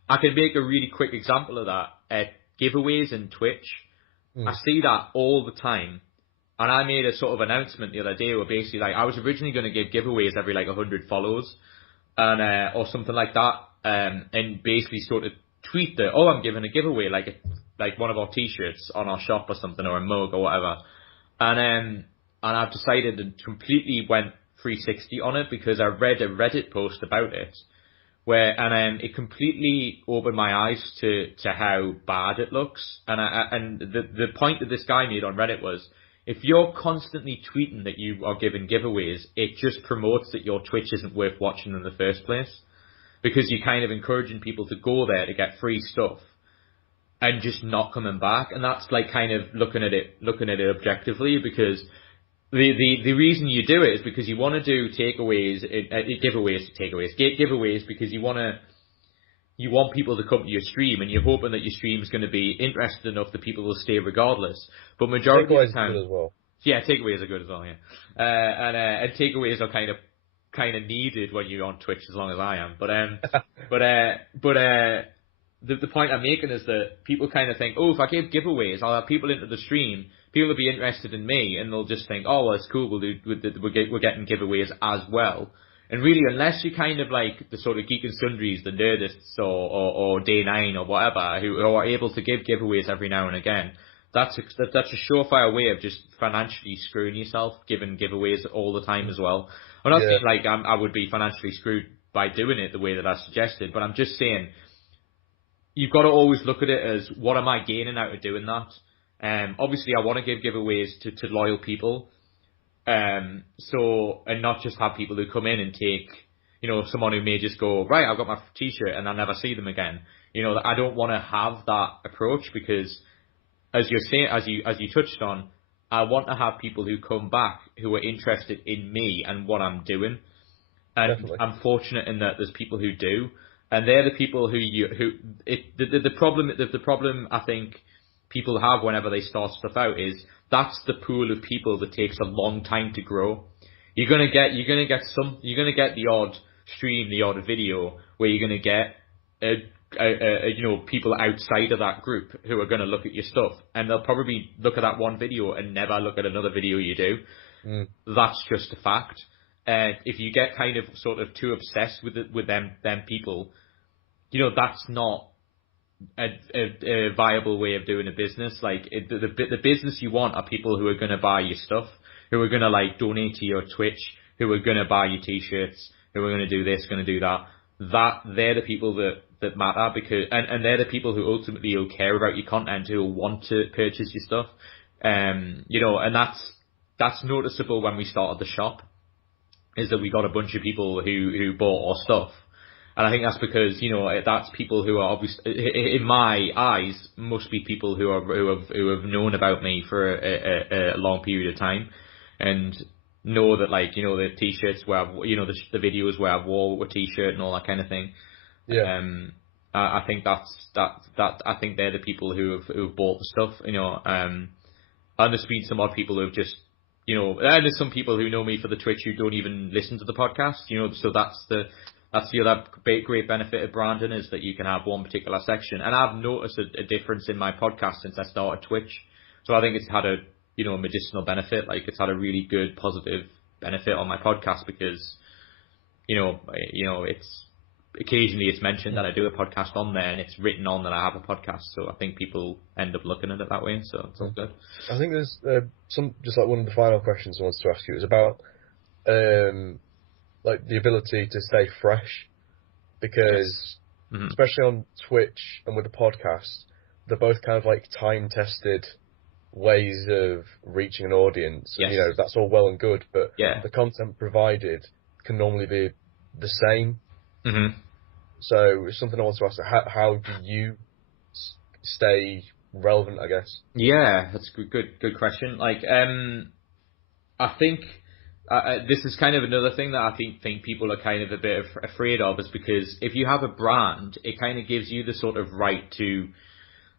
I can make a really quick example of that at giveaways in Twitch. I see that all the time. And I made a sort of announcement the other day where basically I was originally going to give giveaways every 100 follows and or something like that, and basically sort of tweet that I'm giving a giveaway like one of our t-shirts on our shop or something, or a mug or whatever, and I've decided to completely went 360 on it because I read a Reddit post about it and it completely opened my eyes to how bad it looks, and the point that this guy made on Reddit was, if you're constantly tweeting that you are giving giveaways, it just promotes that your Twitch isn't worth watching in the first place. Because you're kind of encouraging people to go there to get free stuff and just not coming back. And that's kind of looking at it objectively, because the reason you do it is because you want to do giveaways because you want people to come to your stream, and you're hoping that your stream is going to be interested enough that people will stay regardless. But majority of the time, takeaways are good as well. And takeaways are kind of needed when you're on Twitch, as long as I am. The point I'm making is that people kind of think, if I give giveaways, I'll have people into the stream. People will be interested in me, and they'll just think, well, it's cool. We're getting giveaways as well. And really, unless you're kind of like the sort of Geek and Sundries, the Nerdists, or Day 9 or whatever, who are able to give giveaways every now and again, that's a surefire way of just financially screwing yourself, giving giveaways all the time as well. I'm not saying I would be financially screwed by doing it the way that I suggested, but I'm just saying you've got to always look at it as, what am I gaining out of doing that? Obviously, I want to give giveaways to loyal people. And not just have people who come in and take, someone who may just go, right, I've got my t-shirt and I'll never see them again. I don't want to have that approach, because as you're saying, as you touched on, I want to have people who come back who are interested in me and what I'm doing. And definitely. I'm fortunate in that there's people who do, and they're the people the problem I think people have whenever they start stuff out is, that's the pool of people that takes a long time to grow. You're gonna get the odd stream, the odd video where you're gonna get people outside of that group who are gonna look at your stuff, and they'll probably look at that one video and never look at another video you do. That's just a fact. And if you get kind of sort of too obsessed with them people, that's not a viable way of doing a business. The business you want are people who are going to buy your stuff, who are going to donate to your Twitch, who are going to buy your t-shirts, who are going to do this, going to do that. They're the people that matter, because and they're the people who ultimately will care about your content, who will want to purchase your stuff. And that's noticeable when we started the shop, is that we got a bunch of people who bought our stuff. And I think that's because, that's people who are obviously, in my eyes, must be people who have known about me for a long period of time, and know that, the t-shirts where the videos where I've wore a t-shirt and all that kind of thing. Yeah. I think that I think they're the people who have bought the stuff, and there's been some odd people who have just, and there's some people who know me for the Twitch who don't even listen to the podcast, so that's the other great benefit of branding, is that you can have one particular section. And I've noticed a difference in my podcast since I started Twitch. So I think it's had a, medicinal benefit. Like, it's had a really good positive benefit on my podcast because, it's occasionally it's mentioned that I do a podcast on there, and it's written on that I have a podcast. So I think people end up looking at it that way. So it's all good. I think there's just like one of the final questions I wanted to ask you is about like the ability to stay fresh, because especially on Twitch and with the podcast, they're both kind of like time tested ways of reaching an audience. Yes. And, that's all well and good, but the content provided can normally be the same. So it's something I want to ask: how do you stay relevant, I guess? Yeah, that's a good question. Like, I think this is kind of another thing that I think people are kind of a bit afraid of, is because if you have a brand, it kind of gives you the sort of right to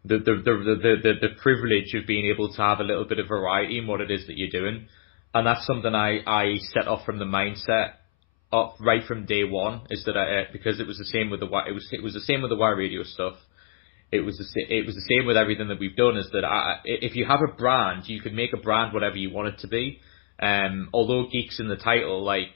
the privilege of being able to have a little bit of variety in what it is that you're doing. And that's something I set off from the mindset right from day one, is that because it was the same with it was the same with the Y Radio stuff. It was the same with everything that we've done, is that if you have a brand, you can make a brand whatever you want it to be. Although geek's in the title, like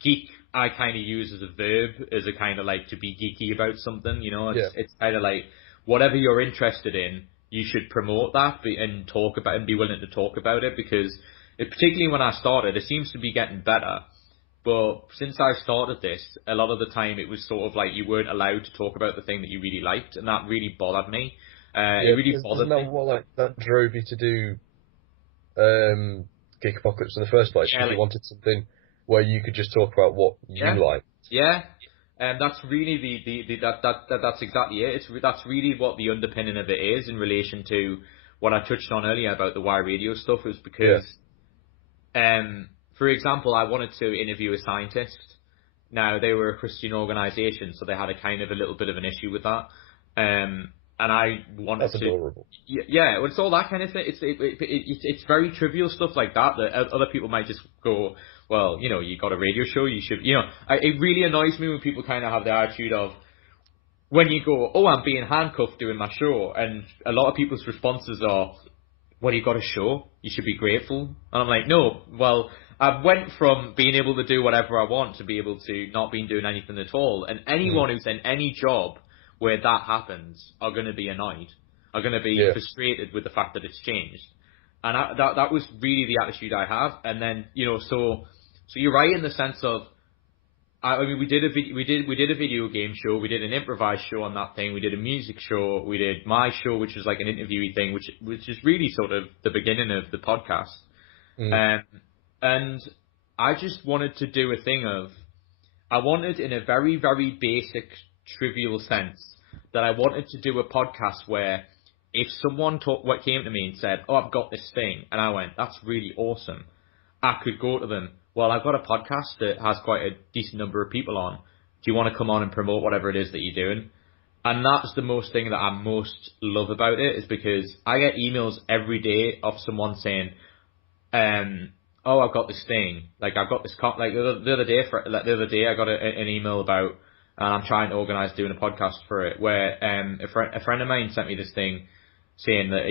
geek, I kind of use as a verb, as a kind of like to be geeky about something. It's kind of like whatever you're interested in, you should promote that and talk about and be willing to talk about it, because particularly when I started, it seems to be getting better. But since I started this, a lot of the time it was sort of like you weren't allowed to talk about the thing that you really liked, and that really bothered me. It really bothered me. Isn't that what that drove you to do Geek Apocalypse in the first place? Because you wanted something where you could just talk about what you liked. Yeah, and that's really that's exactly it. That's really what the underpinning of it is in relation to what I touched on earlier about the Y Radio stuff, was because, for example, I wanted to interview a scientist. Now, they were a Christian organisation, so they had a kind of a little bit of an issue with that. And I wanted That's adorable. Yeah, well, it's all that kind of thing. It's very trivial stuff like that other people might just go, well, you got a radio show, you should, it really annoys me when people kind of have the attitude of, when you go, oh, I'm being handcuffed doing my show, and a lot of people's responses are, well, you got a show, you should be grateful. And I'm like, no, well, I went from being able to do whatever I want to be able to not being doing anything at all. And anyone who's in any job where that happens are going to be annoyed, are going to be frustrated with the fact that it's changed. And that was really the attitude I have. And then, so you're right in the sense of, I mean, we did a video game show, we did an improvised show on that thing, we did a music show, we did my show, which was like an interviewee thing, which is really sort of the beginning of the podcast. And I just wanted to do a thing of, I wanted, in a very, very basic, trivial sense, that I wanted to do a podcast where if someone came to me and said, oh, I've got this thing, and I went, that's really awesome, I could go to them, well, I've got a podcast that has quite a decent number of people on. Do you want to come on and promote whatever it is that you're doing? And that's the most thing that I most love about it, is because I get emails every day of someone saying, oh, I've got this thing. Like, I've got this, like the other day I got an email about, and I'm trying to organise doing a podcast for it, where a friend of mine sent me this thing saying that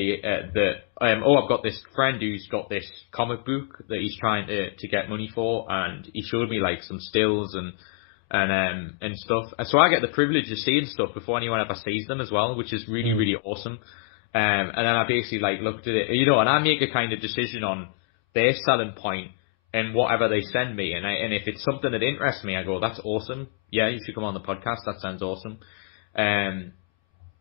I've got this friend who's got this comic book that he's trying to get money for, and he showed me like some stills and stuff. And so I get the privilege of seeing stuff before anyone ever sees them as well, which is really, really awesome. And then I basically like looked at it, and I make a kind of decision on their selling point and whatever they send me, and if it's something that interests me, I go, that's awesome. Yeah, you should come on the podcast. That sounds awesome.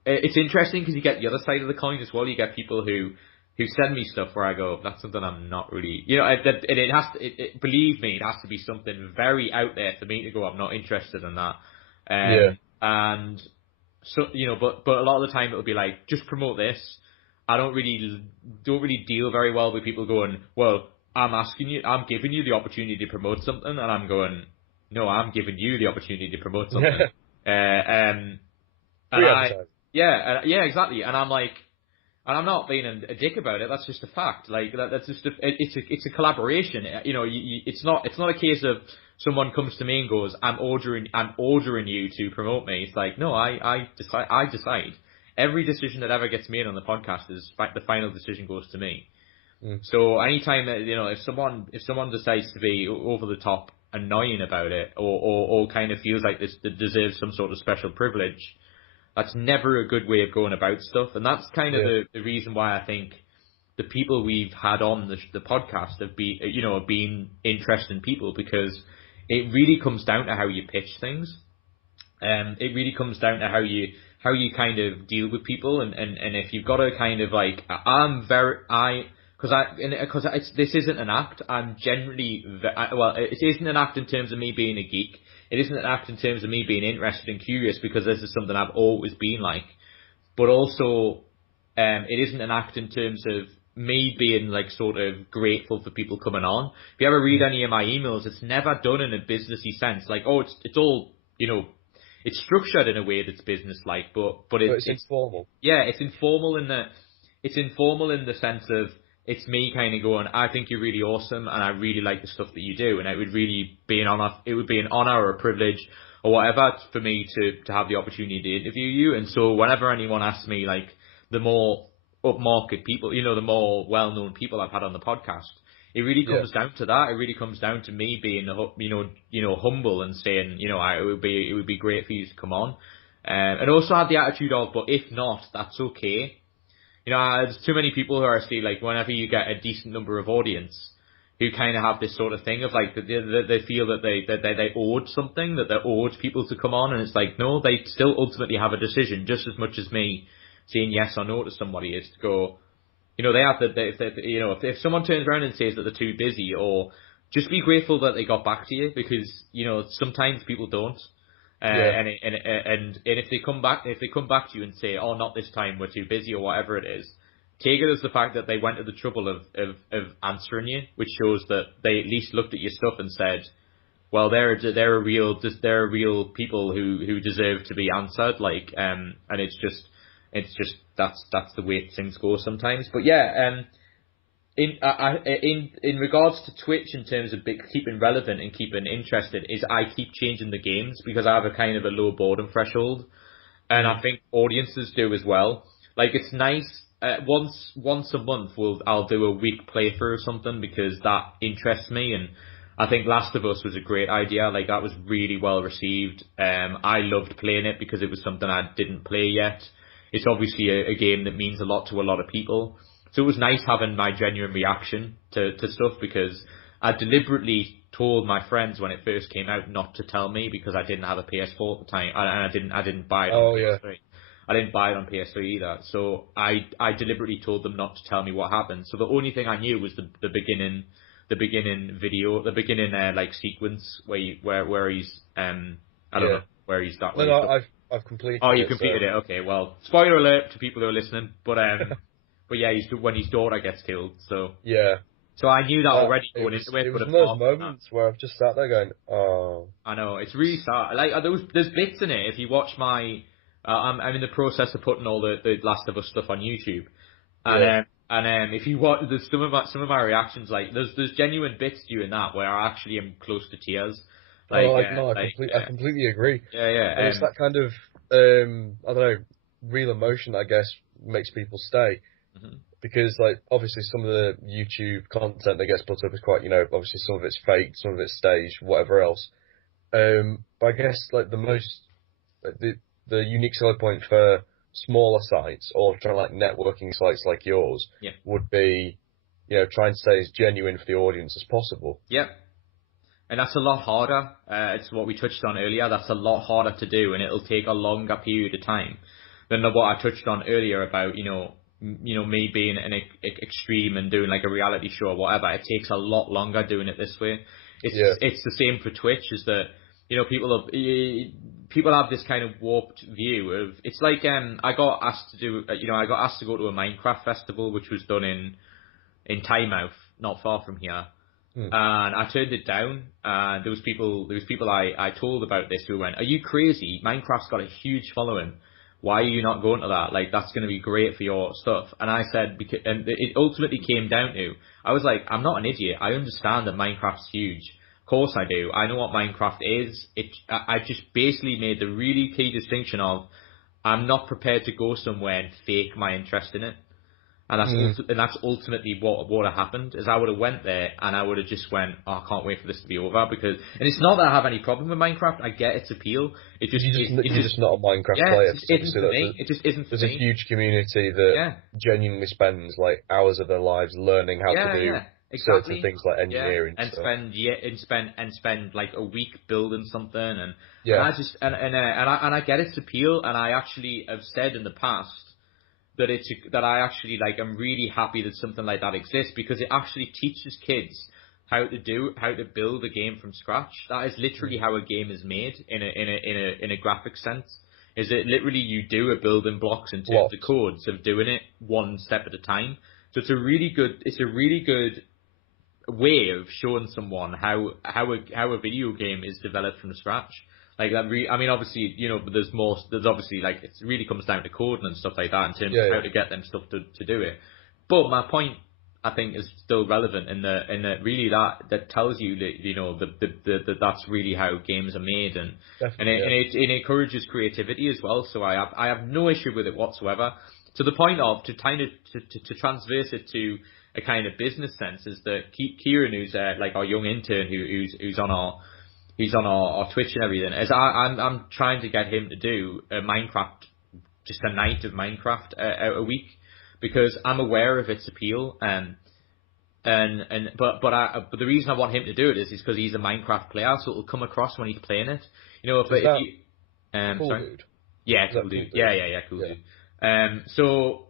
It's interesting because you get the other side of the coin as well. You get people who send me stuff where I go, that's something I'm not really, believe me, it has to be something very out there for me to go, I'm not interested in that. And so, but a lot of the time it'll be like, just promote this. I don't really deal very well with people going, well, I'm giving you the opportunity to promote something, and I'm going, no, I'm giving you the opportunity to promote something. Yeah, exactly. And I'm like, and I'm not being a dick about it. That's just a fact. Like that's just it's a collaboration. You know, it's not a case of someone comes to me and goes, I'm ordering you to promote me. It's like, no, I decide. Every decision that ever gets made on the podcast the final decision goes to me. So anytime that, you know, if someone decides to be over the top annoying about it, or kind of feels like this deserves some sort of special privilege, that's never a good way of going about stuff. And that's kind of the reason why I think the people we've had on the podcast have been interesting people, because it really comes down to how you pitch things. It really comes down to how you kind of deal with people, and if you've got to kind of like, this isn't an act. I'm generally, it isn't an act in terms of me being a geek. It isn't an act in terms of me being interested and curious, because this is something I've always been like. But also, it isn't an act in terms of me being like sort of grateful for people coming on. If you ever read any of my emails, it's never done in a businessy sense. Like, it's all, you know, it's structured in a way that's business-like, but it's informal. Yeah, it's informal in the sense of, it's me kind of going, I think you're really awesome, and I really like the stuff that you do, and it would really be an honor. It would be an honor or a privilege or whatever for me to have the opportunity to interview you. And so whenever anyone asks me, like, the more upmarket people, you know, the more well-known people I've had on the podcast, it really comes down to that. It really comes down to me being, humble and saying, you know, it would be great for you to come on, and also have the attitude of, but if not, that's okay. You know, there's too many people who are still like, whenever you get a decent number of audience, who kind of have this sort of thing of like, they feel that they owed something, that they owed people to come on, and it's like, no, they still ultimately have a decision, just as much as me saying yes or no to somebody is to go, you know, they have if someone turns around and says that they're too busy, or just be grateful that they got back to you, because, you know, sometimes people don't. And if they come back to you and say, oh, not this time, we're too busy, or whatever it is, take it as the fact that they went to the trouble of answering you, which shows that they at least looked at your stuff and said, well, they're a real people who deserve to be answered. Like, and it's just that's the way things go sometimes. But yeah, in regards to Twitch, in terms of keeping relevant and keeping interested, is I keep changing the games, because I have a kind of a low boredom threshold, and I think audiences do as well. Like, it's nice, once a month I'll do a week playthrough or something, because that interests me, and I think Last of Us was a great idea. Like, that was really well received. I loved playing it because it was something I didn't play yet. It's obviously a game that means a lot to a lot of people. So it was nice having my genuine reaction to stuff, because I deliberately told my friends when it first came out not to tell me, because I didn't have a PS4 at the time, and I didn't buy it on PS3. I didn't buy it on PS3 either. So I deliberately told them not to tell me what happened. So the only thing I knew was the beginning video, the beginning like sequence where he's I don't know where he's that. No, I've completed. Oh, you completed it. Okay, well, spoiler alert to people who are listening, but but yeah, when his daughter gets killed. So yeah. So I knew that already going into it. It was those moments where I've just sat there going, oh. I know, it's really sad. Like, there's bits in it. If you watch my, I'm in the process of putting all the Last of Us stuff on YouTube, and if you watch, there's some of my reactions, like there's genuine bits during that where I actually am close to tears. Like, I completely agree. Yeah. And it's that kind of I don't know, real emotion that I guess makes people stay. Mm-hmm. Because, like, obviously some of the YouTube content that gets put up is quite, you know, obviously some of it's fake, some of it's staged, whatever else. But I guess, like, the unique selling point for smaller sites, or trying like networking sites like yours, would be, you know, trying to stay as genuine for the audience as possible. Yep. And that's a lot harder. It's what we touched on earlier. That's a lot harder to do, and it'll take a longer period of time than what I touched on earlier about, you know, me being an extreme and doing like a reality show or whatever. It takes a lot longer doing it this way. It's the same for Twitch, is that, you know, people have this kind of warped view of, it's like, I got asked to go to a Minecraft festival, which was done in Tynemouth, not far from here. And I turned it down, and there was people I told about this who went, "Are you crazy? Minecraft's got a huge following. Why are you not going to that? Like, that's going to be great for your stuff. And I said, and it ultimately came down to, I was like, I'm not an idiot. I understand that Minecraft's huge. Of course I do. I know what Minecraft is. I just basically made the really key distinction of, I'm not prepared to go somewhere and fake my interest in it. And that's ultimately what happened, is I would have went there and I would have just went, oh, I can't wait for this to be over, and it's not that I have any problem with Minecraft. I get its appeal. It just you're just not a Minecraft player. It isn't for me. It just isn't for me. There's a huge community that genuinely spends like hours of their lives learning how to do certain things like engineering and spend like a week building something, and I get its appeal, and I actually have said in the past that I actually like. I'm really happy that something like that exists, because it actually teaches kids how to build a game from scratch. That is literally how a game is made in a graphic sense. Is it literally you do a building blocks in terms of codes of doing it one step at a time. So it's a really good way of showing someone how a video game is developed from scratch. Like that, I mean, obviously, but there's obviously, like, it really comes down to coding and stuff like that in terms of how to get them stuff to do it. But my point, I think, is still relevant in that really that tells you that that's really how games are made, and it encourages creativity as well. So I have no issue with it whatsoever. To the point of to transverse it to a kind of business sense, is that Kieran, who's like our young intern who's on our Twitch and everything, as I'm trying to get him to do a night of Minecraft a week, because I'm aware of its appeal, but the reason I want him to do it is because he's a Minecraft player, so it'll come across when he's playing it. Cool sorry? Dude? Yeah, cool dude. Yeah, cool dude. So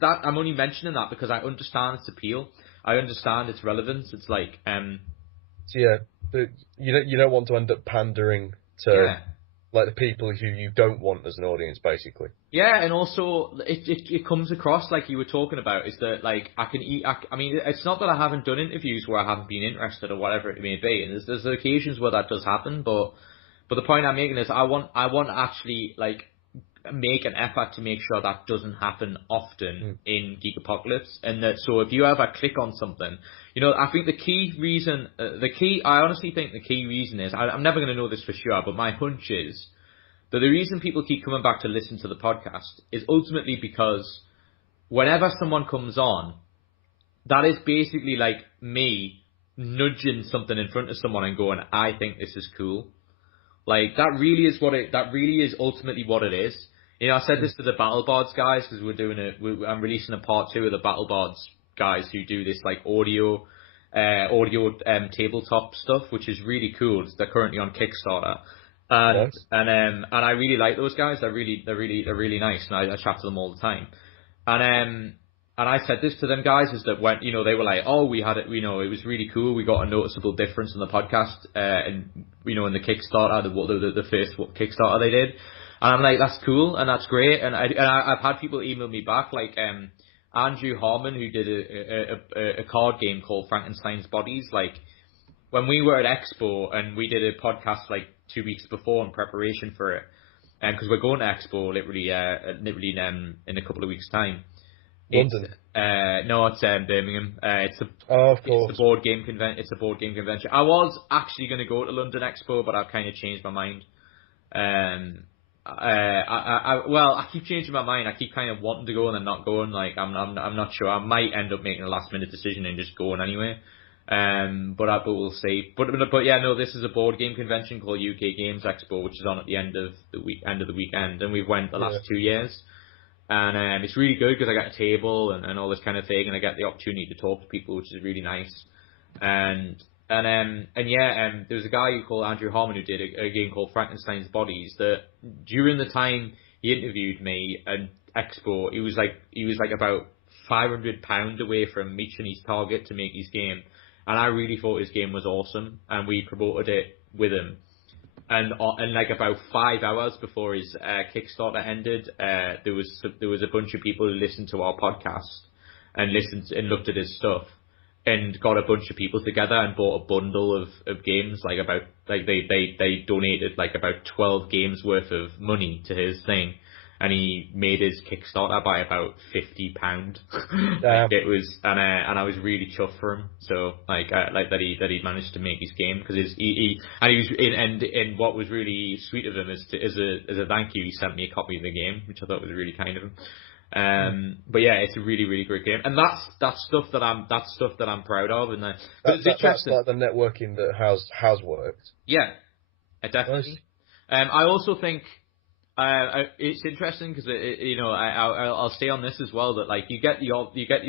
that I'm only mentioning that because I understand its appeal. I understand its relevance. It's like So you don't want to end up pandering to like the people who you don't want as an audience, basically. Yeah, and also it comes across like you were talking about, is that like I mean, it's not that I haven't done interviews where I haven't been interested or whatever it may be, and there's occasions where that does happen, but the point I'm making is I want to actually like make an effort to make sure that doesn't happen often in Geek Apocalypse, and that so if you ever click on something, I think I honestly think the key reason is, I'm never going to know this for sure, but my hunch is that the reason people keep coming back to listen to the podcast is ultimately because whenever someone comes on, that is basically like me nudging something in front of someone and going, I think this is cool. Like that really is ultimately what it is. I said this to the BattleBards guys, because I'm releasing a part 2 of the BattleBards guys who do this like audio tabletop stuff, which is really cool. They're currently on Kickstarter, and I really like those guys. They're really nice, and I chat to them all the time. And I said this to them guys, is that when they were like, oh, we had it, it was really cool. We got a noticeable difference in the podcast, and in the Kickstarter, the first Kickstarter they did. And I'm like, that's cool and that's great. And I've had people email me back, like Andrew Harmon, who did a card game called Frankenstein's Bodies. Like when we were at Expo, and we did a podcast like 2 weeks before in preparation for it, and because we're going to Expo literally in a couple of weeks' time. London? No, it's Birmingham. It's a board game convention. I was actually going to go to London Expo, but I've kind of changed my mind. I keep changing my mind. I keep kind of wanting to go and then not going. Like I'm not sure. I might end up making a last minute decision and just going anyway. But we'll see. But yeah, no. This is a board game convention called UK Games Expo, which is on at the end of the weekend, and we've went the last 2 years. And it's really good because I got a table and all this kind of thing, and I get the opportunity to talk to people, which is really nice. And there was a guy called Andrew Harmon who did a game called Frankenstein's Bodies. That during the time he interviewed me at Expo, he was like about £500 away from reaching his target to make his game, and I really thought his game was awesome, and we promoted it with him. And like about 5 hours before his Kickstarter ended, there was a bunch of people who listened to our podcast and looked at his stuff. and got a bunch of people together and bought a bundle of games, they donated like about 12 games worth of money to his thing, and he made his Kickstarter by about £50. It was, and I was really chuffed for him. So that he managed to make his game, because and what was really sweet of him is as a thank you, he sent me a copy of the game, which I thought was really kind of him. But yeah, it's a really, really great game, and that's stuff that I'm proud of, and it's interesting. That's like the networking that has worked. Yeah, definitely. Nice. I also think it's interesting because I'll stay on this as well, that like you get the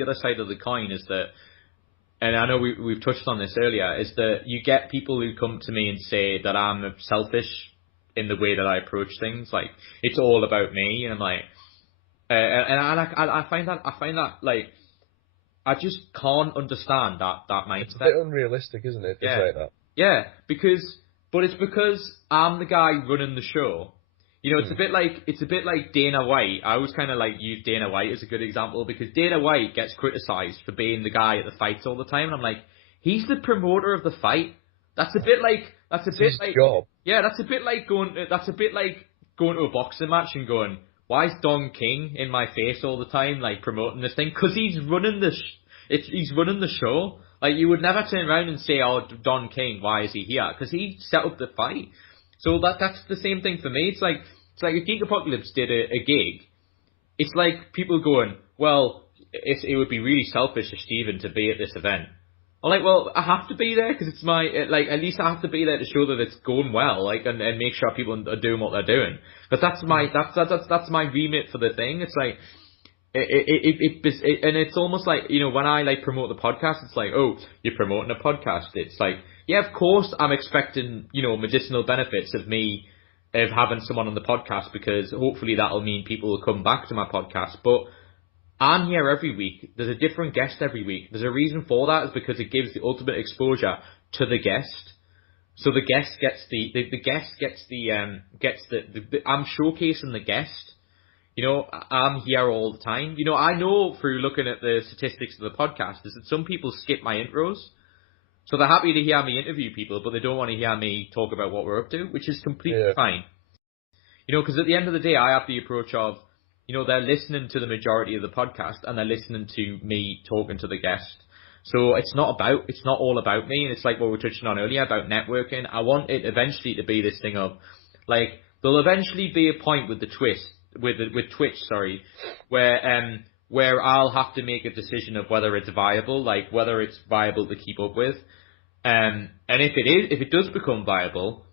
other side of the coin, is that, and I know we've touched on this earlier, is that you get people who come to me and say that I'm selfish in the way that I approach things, like it's all about me, and I'm like. I find that like I just can't understand that mindset. It's a bit unrealistic, isn't it? To say that. Yeah, but it's because I'm the guy running the show. It's a bit like Dana White. I always kind of like use Dana White as a good example, because Dana White gets criticised for being the guy at the fights all the time, and I'm like, he's the promoter of the fight. That's a bit like job. Yeah, that's a bit like going to a boxing match and going, why is Don King in my face all the time, like promoting this thing? Because he's running he's running the show. Like, you would never turn around and say, "Oh, Don King, why is he here?" Because he set up the fight. So that's the same thing for me. It's like if Geek Apocalypse did a gig, it's like people going, "Well, it would be really selfish of Steven to be at this event." I'm like, well, I have to be there because it's my, like, at least I have to be there to show that it's going well, like, and make sure people are doing what they're doing. But that's my remit for the thing. It's like, and it's almost like, when I like promote the podcast, it's like, oh, you're promoting a podcast. It's like, yeah, of course I'm expecting, medicinal benefits of having someone on the podcast, because hopefully that'll mean people will come back to my podcast. But I'm here every week. There's a different guest every week. There's a reason for that, is because it gives the ultimate exposure to the guest. So the guest I'm showcasing the guest. I'm here all the time. I know through looking at the statistics of the podcast is that some people skip my intros. So they're happy to hear me interview people, but they don't want to hear me talk about what we're up to, which is completely fine. Because at the end of the day, I have the approach of, they're listening to the majority of the podcast, and they're listening to me talking to the guest. So it's not all about me, and it's like what we were touching on earlier about networking. I want it eventually to be this thing of, like, there'll eventually be a point with Twitch, where I'll have to make a decision of whether it's viable, like whether it's viable to keep up with. And if it does become viable,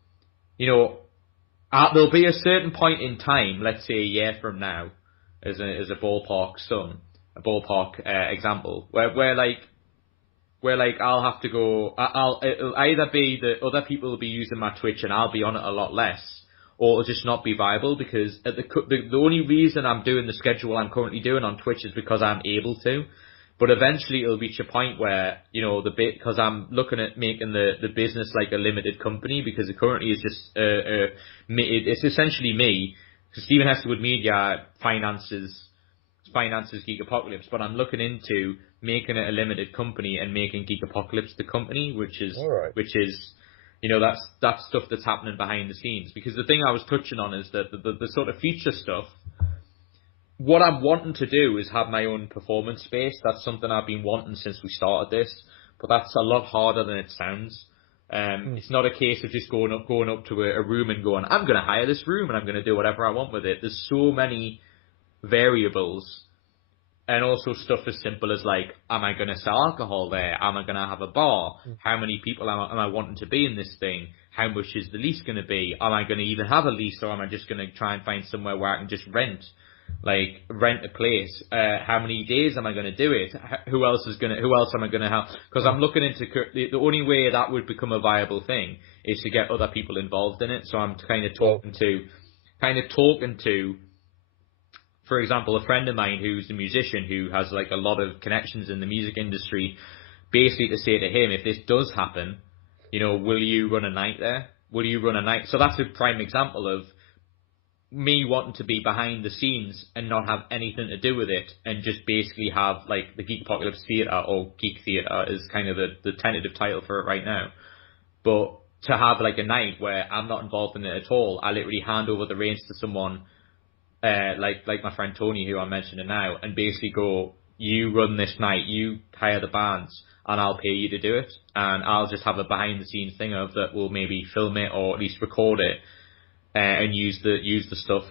there'll be a certain point in time, let's say a year from now, as a ballpark example, where I'll have to go. It'll either be that other people will be using my Twitch and I'll be on it a lot less, or it'll just not be viable, because the only reason I'm doing the schedule I'm currently doing on Twitch is because I'm able to. But eventually it'll reach a point where, because I'm looking at making the business like a limited company, because it currently is just, it's essentially me, because Steven Hesse Media finances Geek Apocalypse, but I'm looking into making it a limited company and making Geek Apocalypse the company, which is, that's stuff that's happening behind the scenes. Because the thing I was touching on is that the sort of future stuff, what I'm wanting to do is have my own performance space. That's something I've been wanting since we started this, but that's a lot harder than it sounds. It's not a case of just going up to a room and going, I'm going to hire this room and I'm going to do whatever I want with it. There's so many variables, and also stuff as simple as like, am I going to sell alcohol there? Am I going to have a bar? How many people am I wanting to be in this thing? How much is the lease going to be? Am I going to even have a lease, or am I just going to try and find somewhere where I can just rent a place? How many days am I going to do it? Who else am I going to have? Because I'm looking into the only way that would become a viable thing is to get other people involved in it. So I'm kind of talking to, for example, a friend of mine who's a musician who has like a lot of connections in the music industry, basically to say to him, if this does happen, will you run a night there? Will you run a night? So that's a prime example of, me wanting to be behind the scenes and not have anything to do with it, and just basically have like the Geek Apocalypse Theatre, or Geek Theatre is kind of the tentative title for it right now. But to have like a night where I'm not involved in it at all, I literally hand over the reins to someone like my friend Tony, who I'm mentioning now, and basically go, you run this night, you hire the bands, and I'll pay you to do it, and I'll just have a behind the scenes thing of that will maybe film it or at least record it. And use the stuff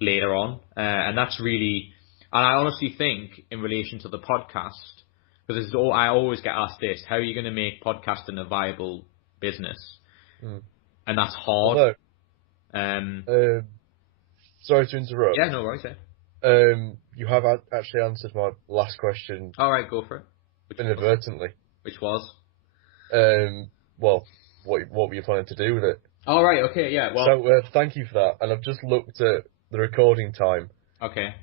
later on, and that's really. And I honestly think, in relation to the podcast, because I always get asked this: how are you going to make podcasting a viable business? And that's hard. Sorry to interrupt. Yeah, no worries. You have actually answered my last question. All right, go for it. Inadvertently. Which was? Well, what were you planning to do with it? All right. Okay. Yeah. Well. So thank you for that. And I've just looked at the recording time. Okay.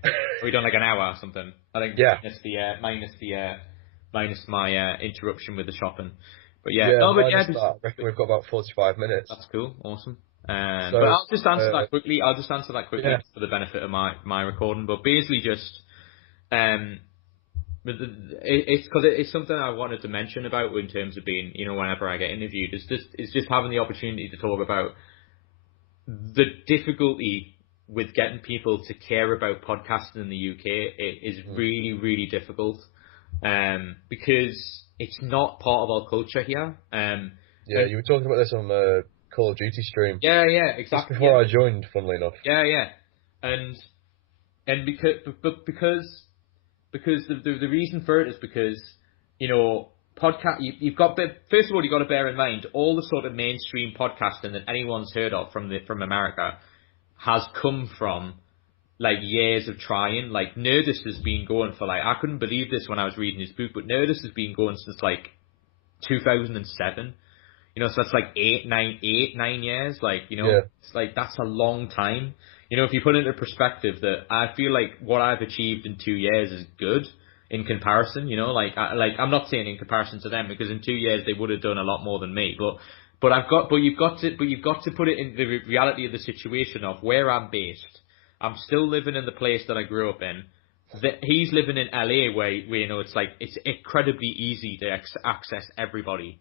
We done like an hour or something. I think. Yeah. Minus my interruption with the shopping. But yeah. I reckon we've got about 45 minutes. That's cool. Awesome. But I'll just answer that quickly. For the benefit of my recording. But basically, just it's something I wanted to mention about in terms of being, whenever I get interviewed, it's just having the opportunity to talk about the difficulty with getting people to care about podcasting in the UK. It is really, really difficult, because it's not part of our culture here. You were talking about this on the Call of Duty stream. Yeah, exactly. Just before I joined, funnily enough. Yeah, and because the reason for it is because, podcast. You've got first of all, you've got to bear in mind all the sort of mainstream podcasting that anyone's heard of from America has come from like years of trying. Like Nerdist has been going for I couldn't believe this when I was reading his book, but Nerdist has been going since like 2007. So that's like 9 years. It's like that's a long time. If you put it into perspective, that I feel like what I've achieved in 2 years is good in comparison. I'm not saying in comparison to them, because in 2 years they would have done a lot more than me. But you've got to put it in the reality of the situation of where I'm based. I'm still living in the place that I grew up in. He's living in LA, where it's incredibly easy to access everybody.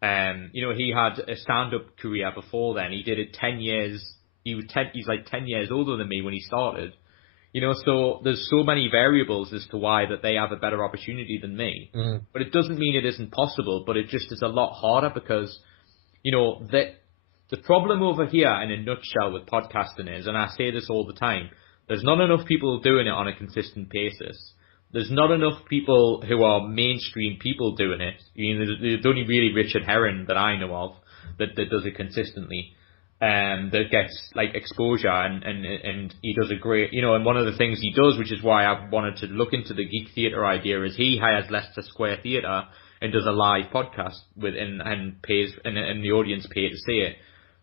He had a stand-up career before then. He did it 10 years. He's like 10 years older than me when he started. So there's so many variables as to why that they have a better opportunity than me. But it doesn't mean it isn't possible, but it just is a lot harder because, the problem over here in a nutshell with podcasting is, and I say this all the time, there's not enough people doing it on a consistent basis. There's not enough people who are mainstream people doing it. There's only really Richard Herron that I know of that does it consistently. That gets like exposure, and he does a great, and one of the things he does, which is why I wanted to look into the Geek Theatre idea, is he hires Leicester Square Theatre and does a live podcast and pays, and the audience pay to see it.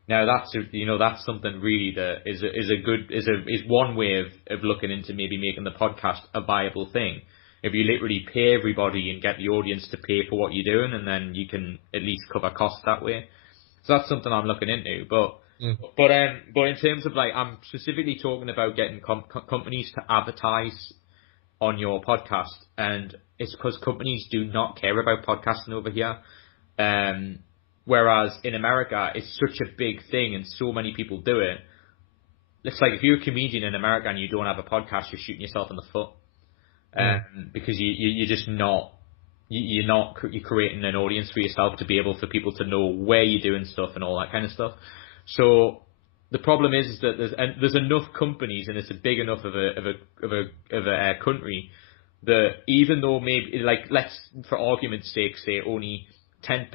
Now that's something really that is one way of looking into maybe making the podcast a viable thing. If you literally pay everybody and get the audience to pay for what you're doing, and then you can at least cover costs that way. So that's something I'm looking into. But in terms of I'm specifically talking about getting companies to advertise on your podcast, and it's because companies do not care about podcasting over here. Whereas in America, it's such a big thing and so many people do it. It's like if you're a comedian in America and you don't have a podcast, you're shooting yourself in the foot. Because you're just not, you're creating an audience for yourself to be able for people to know where you're doing stuff and all that kind of stuff. So the problem is that there's enough companies, and it's a big enough of a country, that even though maybe let's for argument's sake say only 10%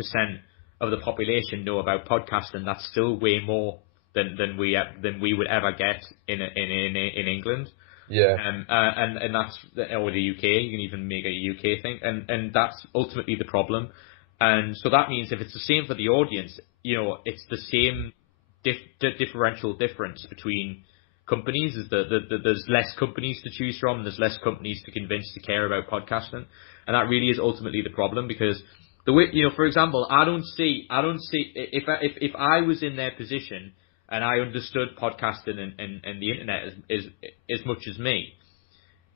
of the population know about podcasting, that's still way more than we would ever get in England. Yeah. And that's, or the UK. You can even make a UK thing, and that's ultimately the problem. And so that means if it's the same for the audience, it's the same differential difference between companies, is that there's less companies to choose from, and there's less companies to convince to care about podcasting, and that really is ultimately the problem. Because the way, for example, I don't see if I was in their position and I understood podcasting and the internet as much as me,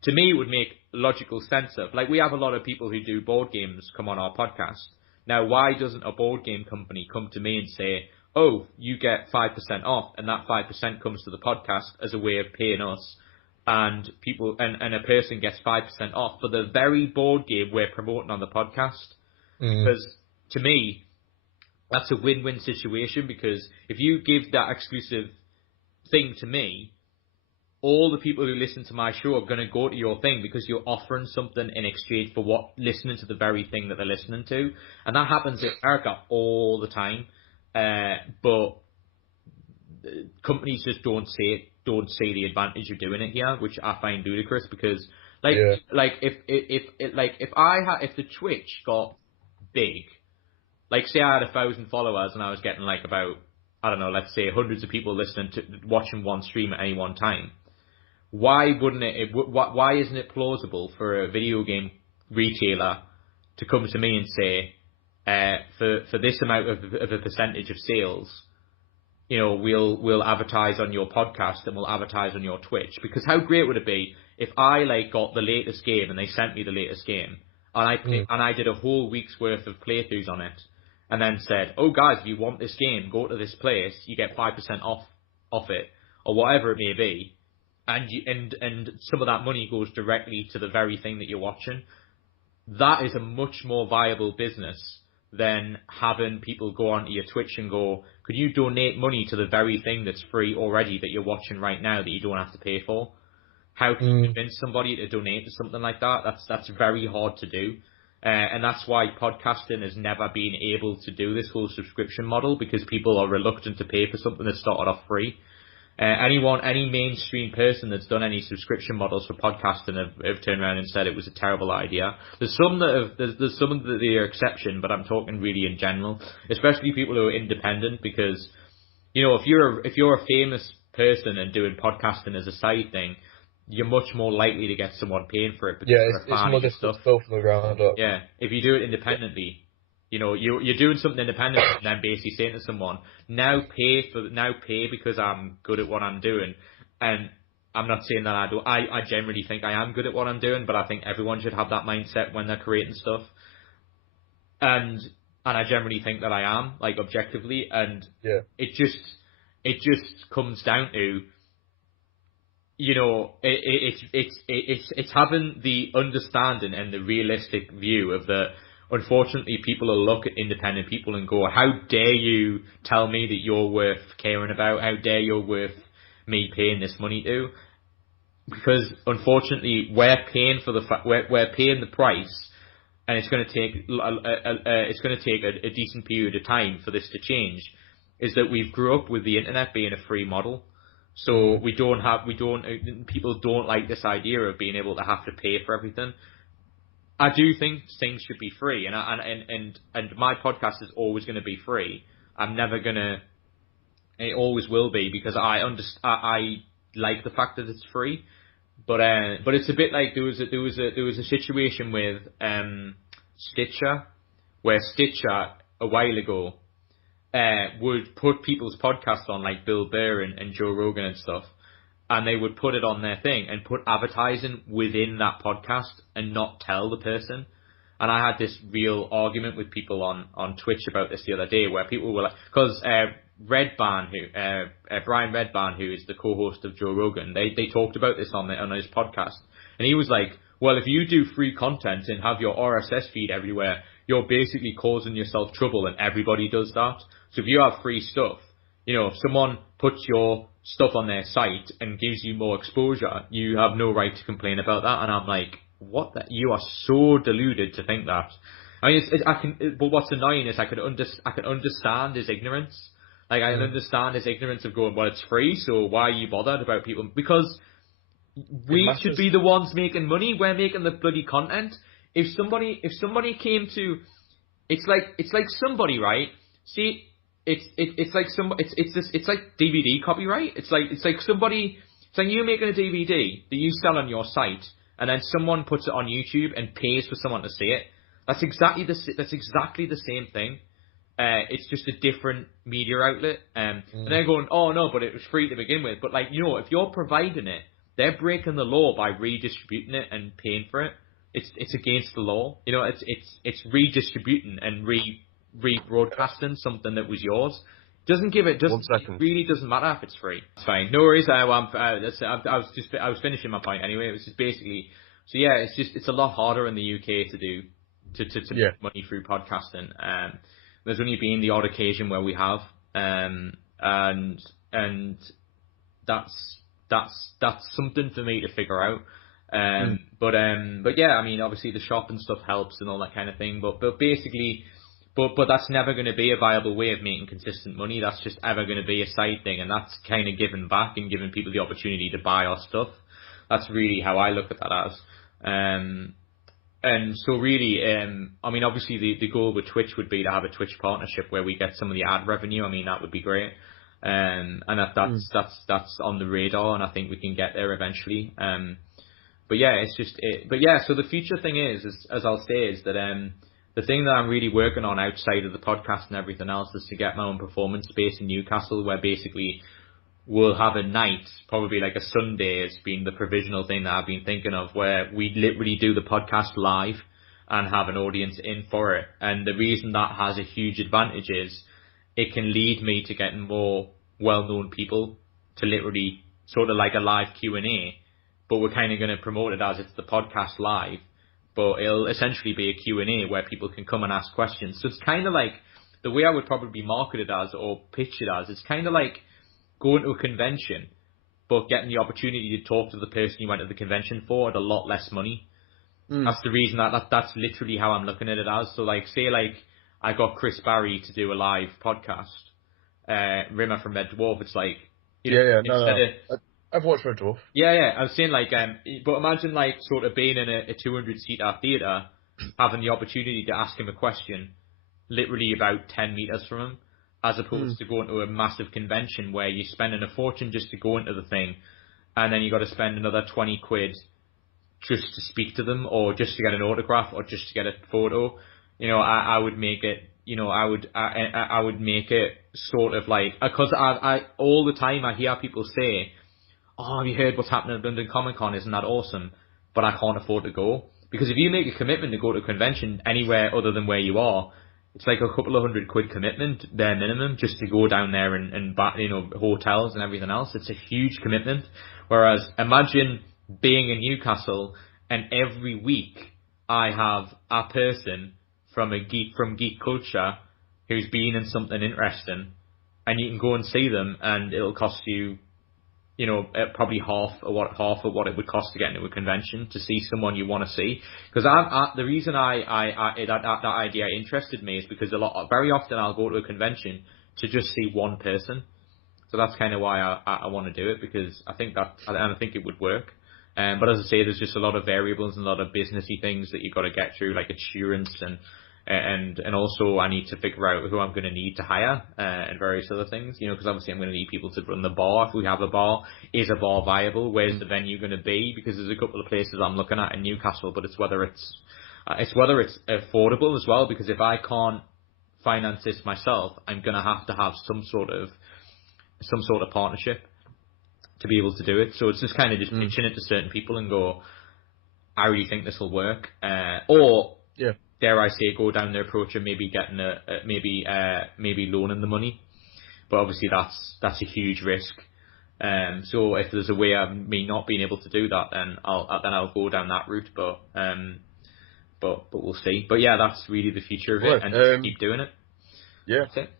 to me it would make logical sense of, like, we have a lot of people who do board games come on our podcast. Now, why doesn't a board game company come to me and say, oh, you get 5% off, and that 5% comes to the podcast as a way of paying us, and people and a person gets 5% off for the very board game we're promoting on the podcast? Because to me, that's a win-win situation, because if you give that exclusive thing to me, all the people who listen to my show are going to go to your thing because you're offering something in exchange for listening to the very thing that they're listening to. And that happens in America all the time. But companies just don't see the advantage of doing it here, which I find ludicrous, because if the Twitch got big, like, say I had 1,000 followers and I was getting like about, I don't know, let's say hundreds of people watching one stream at any one time, why isn't it plausible for a video game retailer to come to me and say, for this amount of a percentage of sales, you know, we'll advertise on your podcast and we'll advertise on your Twitch? Because how great would it be if I got the latest game and they sent me the latest game, and I did a whole week's worth of playthroughs on it, and then said, oh guys, if you want this game, go to this place, you get 5% off it, or whatever it may be, and some of that money goes directly to the very thing that you're watching. That is a much more viable business than having people go onto your Twitch and go, could you donate money to the very thing that's free already that you're watching right now that you don't have to pay for? How can you convince somebody to donate to something like that? That's very hard to do. And that's why podcasting has never been able to do this whole subscription model, because people are reluctant to pay for something that started off free. Any mainstream person that's done any subscription models for podcasting have turned around and said it was a terrible idea. There's some that are exception, but I'm talking really in general, especially people who are independent, because, you know, if you're a famous person and doing podcasting as a side thing, you're much more likely to get someone paying for it. Because it's more difficult to go from the ground up. Yeah, if you do it independently. You know, you're doing something independent and then basically saying to someone, now pay because I'm good at what I'm doing. And I'm not saying that I generally think I am good at what I'm doing, but I think everyone should have that mindset when they're creating stuff. And I generally think that I am, like, objectively, and it just comes down to, you know, it's having the understanding and the realistic view of the. Unfortunately, people will look at independent people and go, how dare you tell me that you're worth caring about? How dare you're worth me paying this money to? Because unfortunately, we're paying the price, and it's going to take a decent period of time for this to change. Is that we've grew up with the internet being a free model, so people don't like this idea of being able to have to pay for everything. I do think things should be free, and my podcast is always going to be free. It always will be, because I like the fact that it's free, but it's a bit like there was a situation with Stitcher, where Stitcher a while ago would put people's podcasts on, like Bill Burr and Joe Rogan and stuff. And they would put it on their thing and put advertising within that podcast and not tell the person. And I had this real argument with people on Twitch about this the other day, where people were like, because Redbarn, Brian Redbarn, who is the co-host of Joe Rogan, they talked about this on his podcast, and he was like, well, if you do free content and have your RSS feed everywhere, you're basically causing yourself trouble, and everybody does that. So if you have free stuff, you know, if someone puts your stuff on their site and gives you more exposure, you have no right to complain about that. And I'm like, what? You are so deluded to think that. I mean, but what's annoying is I can understand his ignorance. Like, I can understand his ignorance of going, well, it's free, so why are you bothered about people? Because we should be the ones making money. We're making the bloody content. If somebody came to, it's like somebody, right? See, it's like DVD copyright. It's like you making a DVD that you sell on your site, and then someone puts it on YouTube and pays for someone to see it. That's exactly the same thing. it's just a different media outlet. And they're going, oh no, but it was free to begin with. But like, you know, if you're providing it, they're breaking the law by redistributing it and paying for it. It's against the law. You know, it's redistributing and rebroadcasting something that was yours. It really doesn't matter if it's free. It's fine. No worries. I was finishing my point anyway. It was just basically, so yeah, it's a lot harder in the UK to make money through podcasting. There's only been the odd occasion where we have, and that's something for me to figure out. But yeah, I mean, obviously the shop and stuff helps and all that kind of thing. But basically, but that's never going to be a viable way of making consistent money. That's just ever going to be a side thing, and that's kind of giving back and giving people the opportunity to buy our stuff. That's really how I look at that as. And so really, I mean, obviously the goal with Twitch would be to have a Twitch partnership where we get some of the ad revenue. I mean, that would be great. And that's on the radar, and I think we can get there eventually. But yeah, so the future thing is as I'll say, is that the thing that I'm really working on outside of the podcast and everything else is to get my own performance space in Newcastle, where basically we'll have a night, probably like a Sunday as being the provisional thing that I've been thinking of, where we literally do the podcast live and have an audience in for it. And the reason that has a huge advantage is it can lead me to getting more well-known people to literally sort of like a live Q&A, but we're kind of going to promote it as it's the podcast live, but it'll essentially be a Q&A where people can come and ask questions. So it's kind of like, the way I would probably market it as or pitch it as, it's kind of like going to a convention, but getting the opportunity to talk to the person you went to the convention for at a lot less money. That's the reason that's literally how I'm looking at it as. So like, say like I got Chris Barry to do a live podcast, Rimmer from Red Dwarf, it's like, I've watched Red Dwarf. Yeah, I was saying like, but imagine like sort of being in a 200-seater theatre, having the opportunity to ask him a question, literally about 10 meters from him, as opposed to going to a massive convention where you're spending a fortune just to go into the thing, and then you got to spend another 20 quid just to speak to them, or just to get an autograph, or just to get a photo. You know, I would make it. You know, I would make it sort of like, because I all the time I hear people say, oh, have you heard what's happening at London Comic Con? Isn't that awesome? But I can't afford to go. Because if you make a commitment to go to a convention anywhere other than where you are, it's like a couple of £100 commitment, bare minimum, just to go down there and you know, hotels and everything else. It's a huge commitment. Whereas imagine being in Newcastle and every week I have a person from geek culture who's been in something interesting, and you can go and see them, and it'll cost you, you know, probably half of what it would cost to get into a convention to see someone you want to see. Because the reason that idea interested me is because very often I'll go to a convention to just see one person. So that's kind of why I want to do it, because I think it would work. But as I say, there's just a lot of variables and a lot of businessy things that you've got to get through, like insurance and also I need to figure out who I'm going to need to hire and various other things, you know, because obviously I'm going to need people to run the bar. If we have a bar, is a bar viable? Where's the venue going to be? Because there's a couple of places I'm looking at in Newcastle, but it's whether it's affordable as well. Because if I can't finance this myself, I'm going to have some sort of partnership to be able to do it. So it's just kind of just pitching it to certain people and go, I really think this will work, or dare I say, go down the approach of maybe getting maybe loaning the money, but obviously that's a huge risk. So if there's a way of me not being able to do that, then I'll go down that route. But we'll see. But yeah, that's really the future of it, and just keep doing it. Yeah. That's it.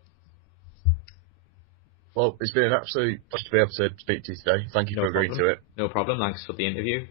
Well, it's been an absolute pleasure to be able to speak to you today. Thank you for agreeing to it. No problem. Thanks for the interview.